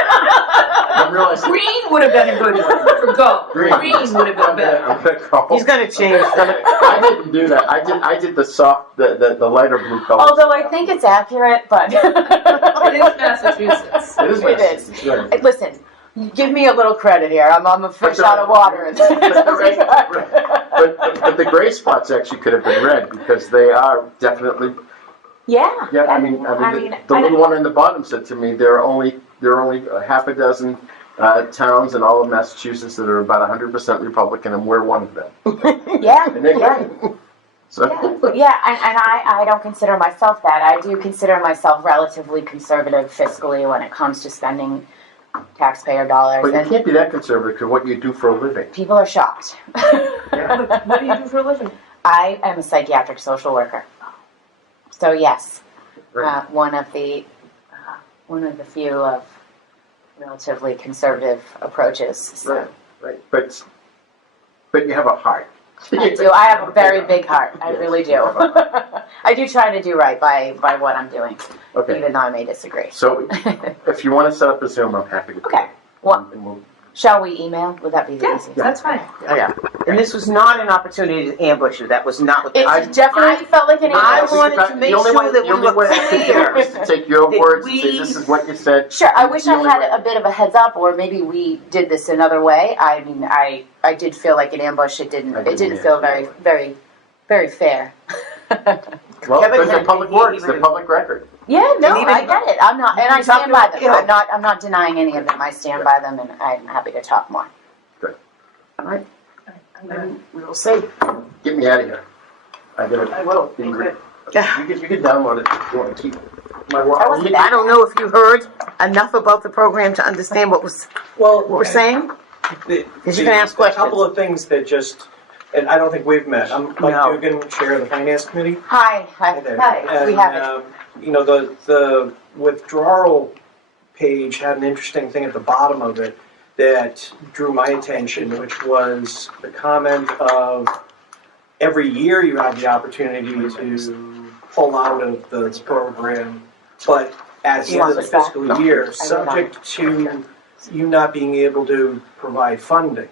I'm realizing Green would have been a good one for go. Green would have been better. I'm gonna go. He's gonna change. I didn't do that. I did the soft, the lighter blue color. Although I think it's accurate, but It is Massachusetts. It is. It is. It's right. Hey, listen, give me a little credit here. I'm a fish out of water. But the gray spots actually could have been red, because they are definitely. Yeah. I mean, the little one in the bottom said to me, there are only a half a dozen towns in all of Massachusetts that are about 100% Republican, and we're one of them. Yeah. And they're great. So. Yeah, and I don't consider myself that. I do consider myself relatively conservative fiscally when it comes to spending taxpayer dollars. But you And can't be that conservative, because what you do for a living. people are shocked. What do you do for a living? I am a psychiatric social worker. So yes, Right. one of the few of relatively conservative approaches. So. Right. But you have a heart. I do. I have a very big heart. I really do. I do try to do right by what I'm doing, Okay. even though I may disagree. So if you want to set up a Zoom, I'm happy to. do Okay. it. Well, And we'll- shall we email? Would that be the Yeah, easiest? that's fine. Oh, yeah. And this was not an opportunity to ambush you. That was not what It definitely felt like an I ambush. wanted to make sure that we were clear. is to take your that words and we- say, this is what you said. Sure, I wish The I only had way- a bit of a heads up, or maybe we did this another way. I mean, I did feel like an ambush. It didn't feel very, very, very fair. Well, Kevin because had- the public works, the public record. Yeah, no, And even- I get it. I'm not, and I stand by them. Yeah. I'm not denying any of them. I stand by them, and I'm happy to talk more. All right. We will see. Get me out of here. I will. You can download it if you want to keep my work. That wasn't bad. I don't know if you heard enough about the program to understand what we're saying. Because you can ask A questions. couple of things that just, and I don't think we've met. I'm Mike No. Dugan, Chair of the Finance Committee. Hi. there. Hi. We And, have it. You know, the withdrawal page had an interesting thing at the bottom of it that drew my attention, which was the comment of every year you have the opportunity to pull out of the program, but at the end of the fiscal year, subject to you not being able to provide funding.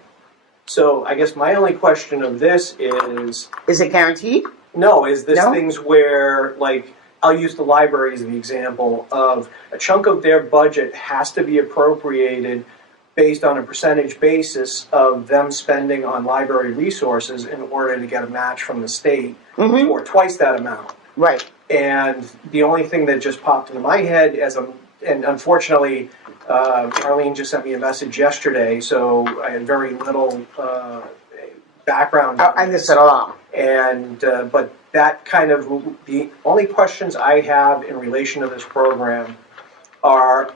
So I guess my only question of this is, Is it guaranteed? no, is this No? things where, like, I'll use the library as the example of a chunk of their budget has to be appropriated based on a percentage basis of them spending on library resources in order to get a match from the state for twice that amount. Right. And the only thing that just popped into my head and unfortunately, Arlene just sent me a message yesterday, so I had very little background. I just said along. And, but that kind of, the only questions I have in relation to this program are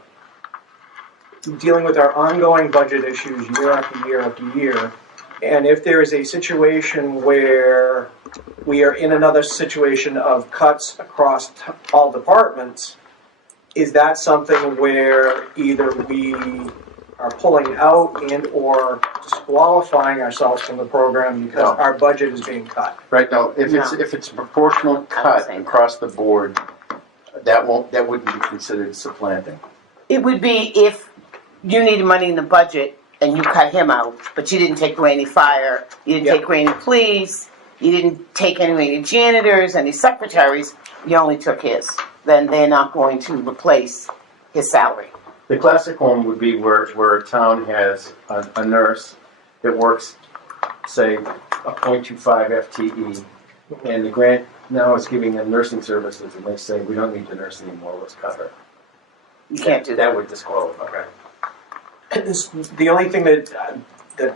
dealing with our ongoing budget issues year after year after year. And if there is a situation where we are in another situation of cuts across all departments, is that something where either we are pulling out and or disqualifying ourselves from the program because No. our budget is being cut? Right, now, if it's a proportional cut saying that. across the board, that wouldn't be considered supplanting. It would be if you needed money in the budget and you cut him out, but you didn't take away any fire, you didn't Yeah. take away any police, you didn't take any janitors, any secretaries, you only took his. Then they're not going to replace his salary. The classic one would be where a town has a nurse that works, say, a .25 FTE, and the grant now is giving them nursing services, and they say, we don't need the nurse anymore, let's cut her. You can't do that. That would disqualify. Okay. The only thing that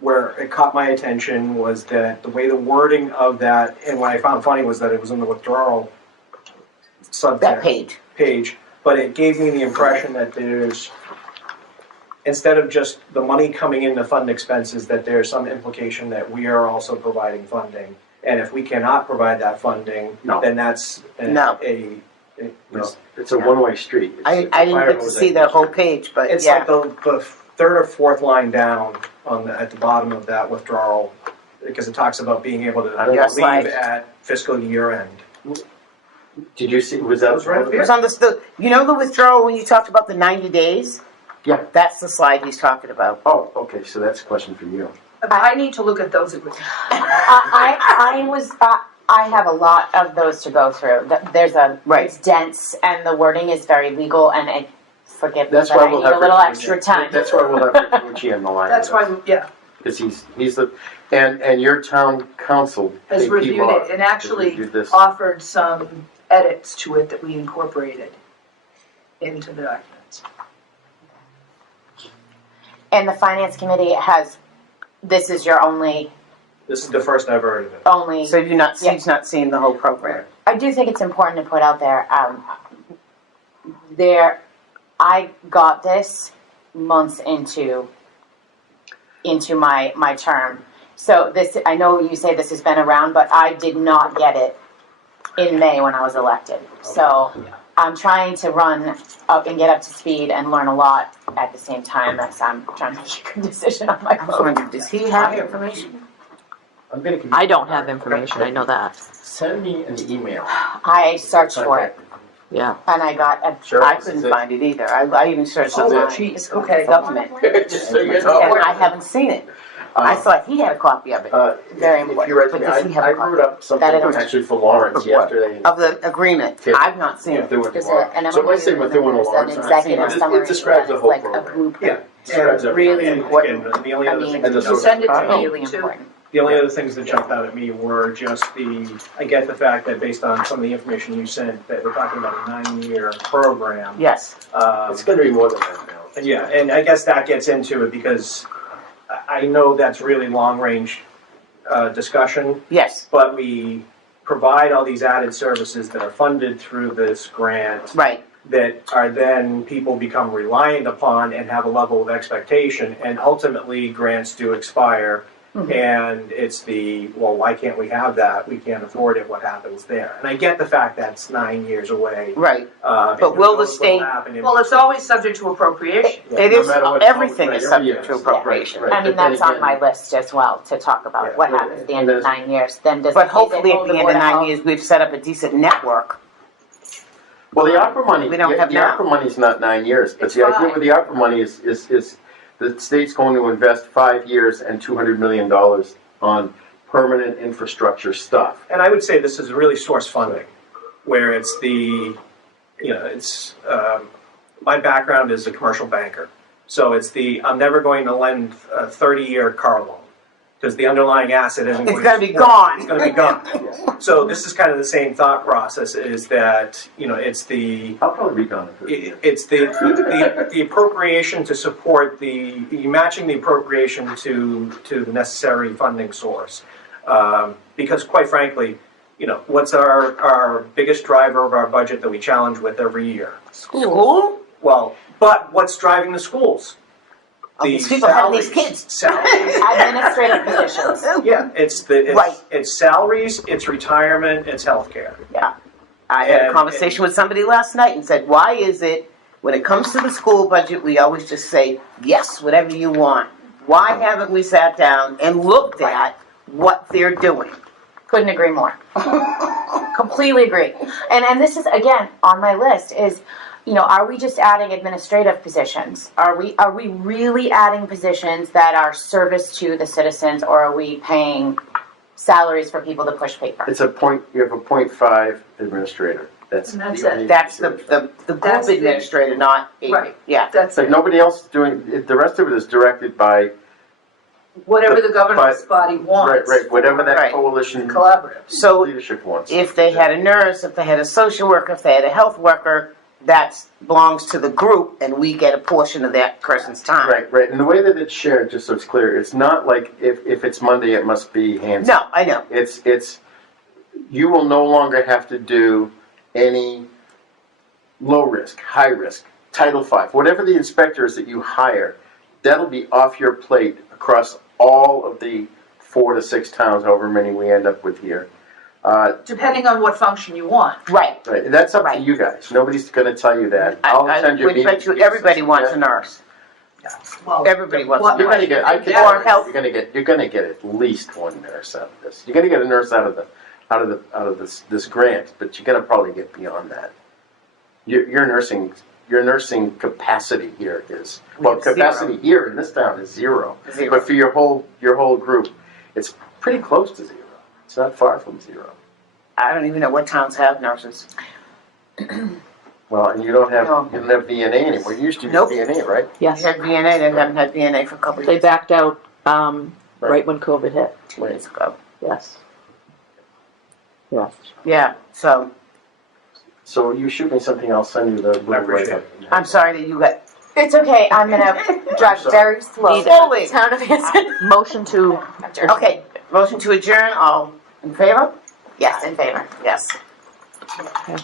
where it caught my attention was that the way the wording of that, and what I found funny was that it was in the withdrawal That subtext page. but it gave me the impression that there's, instead of just the money coming in to fund expenses, that there's some implication that we are also providing funding. And if we cannot provide that funding, No. then that's No. No, it's a one-way street. I didn't get to see that whole page, but It's yeah. like the third or fourth line down at the bottom of that withdrawal, because it talks about being able to Yes, leave like- at fiscal year end. Did you see, was that? That was right up It was on you know the withdrawal when you talked about the 90 days? Yeah. That's the slide he's talking about. Oh, okay, so that's a question for you. I need to look at those agreements. I have a lot of those to go through. It's dense and the wording is very legal and forgive me, That's but why I we'll need a have little Rick- extra time. That's why we'll have Rick on the line. That's why, yeah, Because he's the, and your town council. has big reviewed people it and actually reviewed this. offered some edits to it that we incorporated into the documents. And the finance committee this is your only, This is the first I've heard of it. So Yeah. he's not seeing the whole program. I do think it's important to put out there, I got this months into my term. So I know you say this has been around, but I did not get it in May when I was elected. So I'm trying to run up and get up to speed and learn a lot at the same time as I'm trying to make a good decision on my I was vote. wondering, does he have the information? I'm gonna give you- I don't have information, I know that. Send me an email. I searched for it Yeah. and I got a Sure. I couldn't find it either. I even searched online. Geez, okay. Government. Just so you And know. I haven't seen it. I thought he had a copy of it. Very If important. you read to But me, does he have I a copy wrote up something That I don't- actually for Lawrence Of what? yesterday. of the agreement? Yeah. I've not seen it. Through it There's tomorrow. an So it might say MOU, Methuen and there's Lawrence. an and I see executive it. summary. It describes the that's whole like a program. group. Yeah. Describes And everything. really, important. again, the only I other mean, thing And the that Send it to jumped- me. Really too. important. the only other things that jumped out at me were just I get the fact that based on some of the information you sent, that we're talking about a 9-year program. Yes. It's gonna be more than that now. Yeah, and I guess that gets into it because I know that's really long-range discussion, Yes. but we provide all these added services that are funded through this grant Right. that are then people become reliant upon and have a level of expectation, and ultimately grants do expire. And it's well, why can't we have that? We can't afford it. What happens there? And I get the fact that's 9 years away. Right. And But who will the knows what'll state- happen in Well, it's between. always subject to appropriation. It No is, matter what- everything right, is every subject to year. appropriation. Right. I mean, But then that's on again- my list as well, to talk about Yeah. what happens at the end of There's- 9 years. Then does But is it hopefully at only the end Board of of 9 Health? years, we've set up a decent network. Well, the ARPA money, We don't have the now. ARPA money's not 9 years, but It's the idea five. with the ARPA money is the state's going to invest 5 years and $200 million on permanent infrastructure stuff. And I would say this is really source funding, where it's my background is a commercial banker. So it's I'm never going to lend a 30-year car loan because the underlying asset isn't going It's gonna be support- gone. It's gonna be gone. So this is kind of the same thought process, is that, it's the, I'll probably be gone. it's the appropriation to support matching the appropriation to the necessary funding source. Because quite frankly, what's our biggest driver of our budget that we challenge with every year? School? Well, but what's driving the schools? These people have these kids. Salaries. Administrative positions. Yeah, it's Right. it's salaries, it's retirement, it's healthcare. Yeah. I had a And- conversation with somebody last night and said, why is it, when it comes to the school budget, we always just say, yes, whatever you want? Why haven't we sat down and looked at what they're doing? Couldn't agree more. Completely agree. And this is, again, on my list is, are we just adding administrative positions? Are we really adding positions that are service to the citizens, or are we paying salaries for people to push paper? It's a point, you have a .5 administrator. That's And that's the it. only That's the administrator. group That's the- administrator, not AP. Right. Yeah. That's So it. nobody else is doing, the rest of it is directed by, Whatever the governance body wants. right, whatever that Right. coalition Collaborative. So leadership wants. if they had a nurse, if they had a social worker, if they had a health worker, that belongs to the group, and we get a portion of that person's time. Right, and the way that it's shared, just so it's clear, it's not like if it's Monday, it must be Hanson. No, I know. It's, you will no longer have to do any low risk, high risk, Title V, whatever the inspectors that you hire, that'll be off your plate across all of the 4 to 6 towns, however many we end up with here. Depending on what function you want. Right. Right, that's up to Right. you guys. Nobody's gonna tell you that. I'll I send you. would bet you everybody wants a nurse. Well, Everybody wants what- a You're nurse. gonna get, I can, Or health. you're gonna get at least one nurse out of this. You're gonna get a nurse out of this grant, but you're gonna probably get beyond that. Your nursing capacity here is, well, have zero. capacity here in this town is zero. Zero. But for your whole group, it's pretty close to zero. It's not far from zero. I don't even know what towns have nurses. Well, and you don't have, No. you don't have VNA anymore. You used to Nope. use VNA, right? They Yes, had VNA, they haven't had VNA for a couple of they years. backed out, right when COVID hit, 2 years ago. yes. Yes. Yeah, so So you shoot me something, I'll send you the. I appreciate it. I'm sorry that you got, It's okay. I'm gonna drive sorry. very slow. Slowly. Town of Hanson. Motion to, okay, motion to adjourn, all in favor? Yes, in favor. Yes. okay.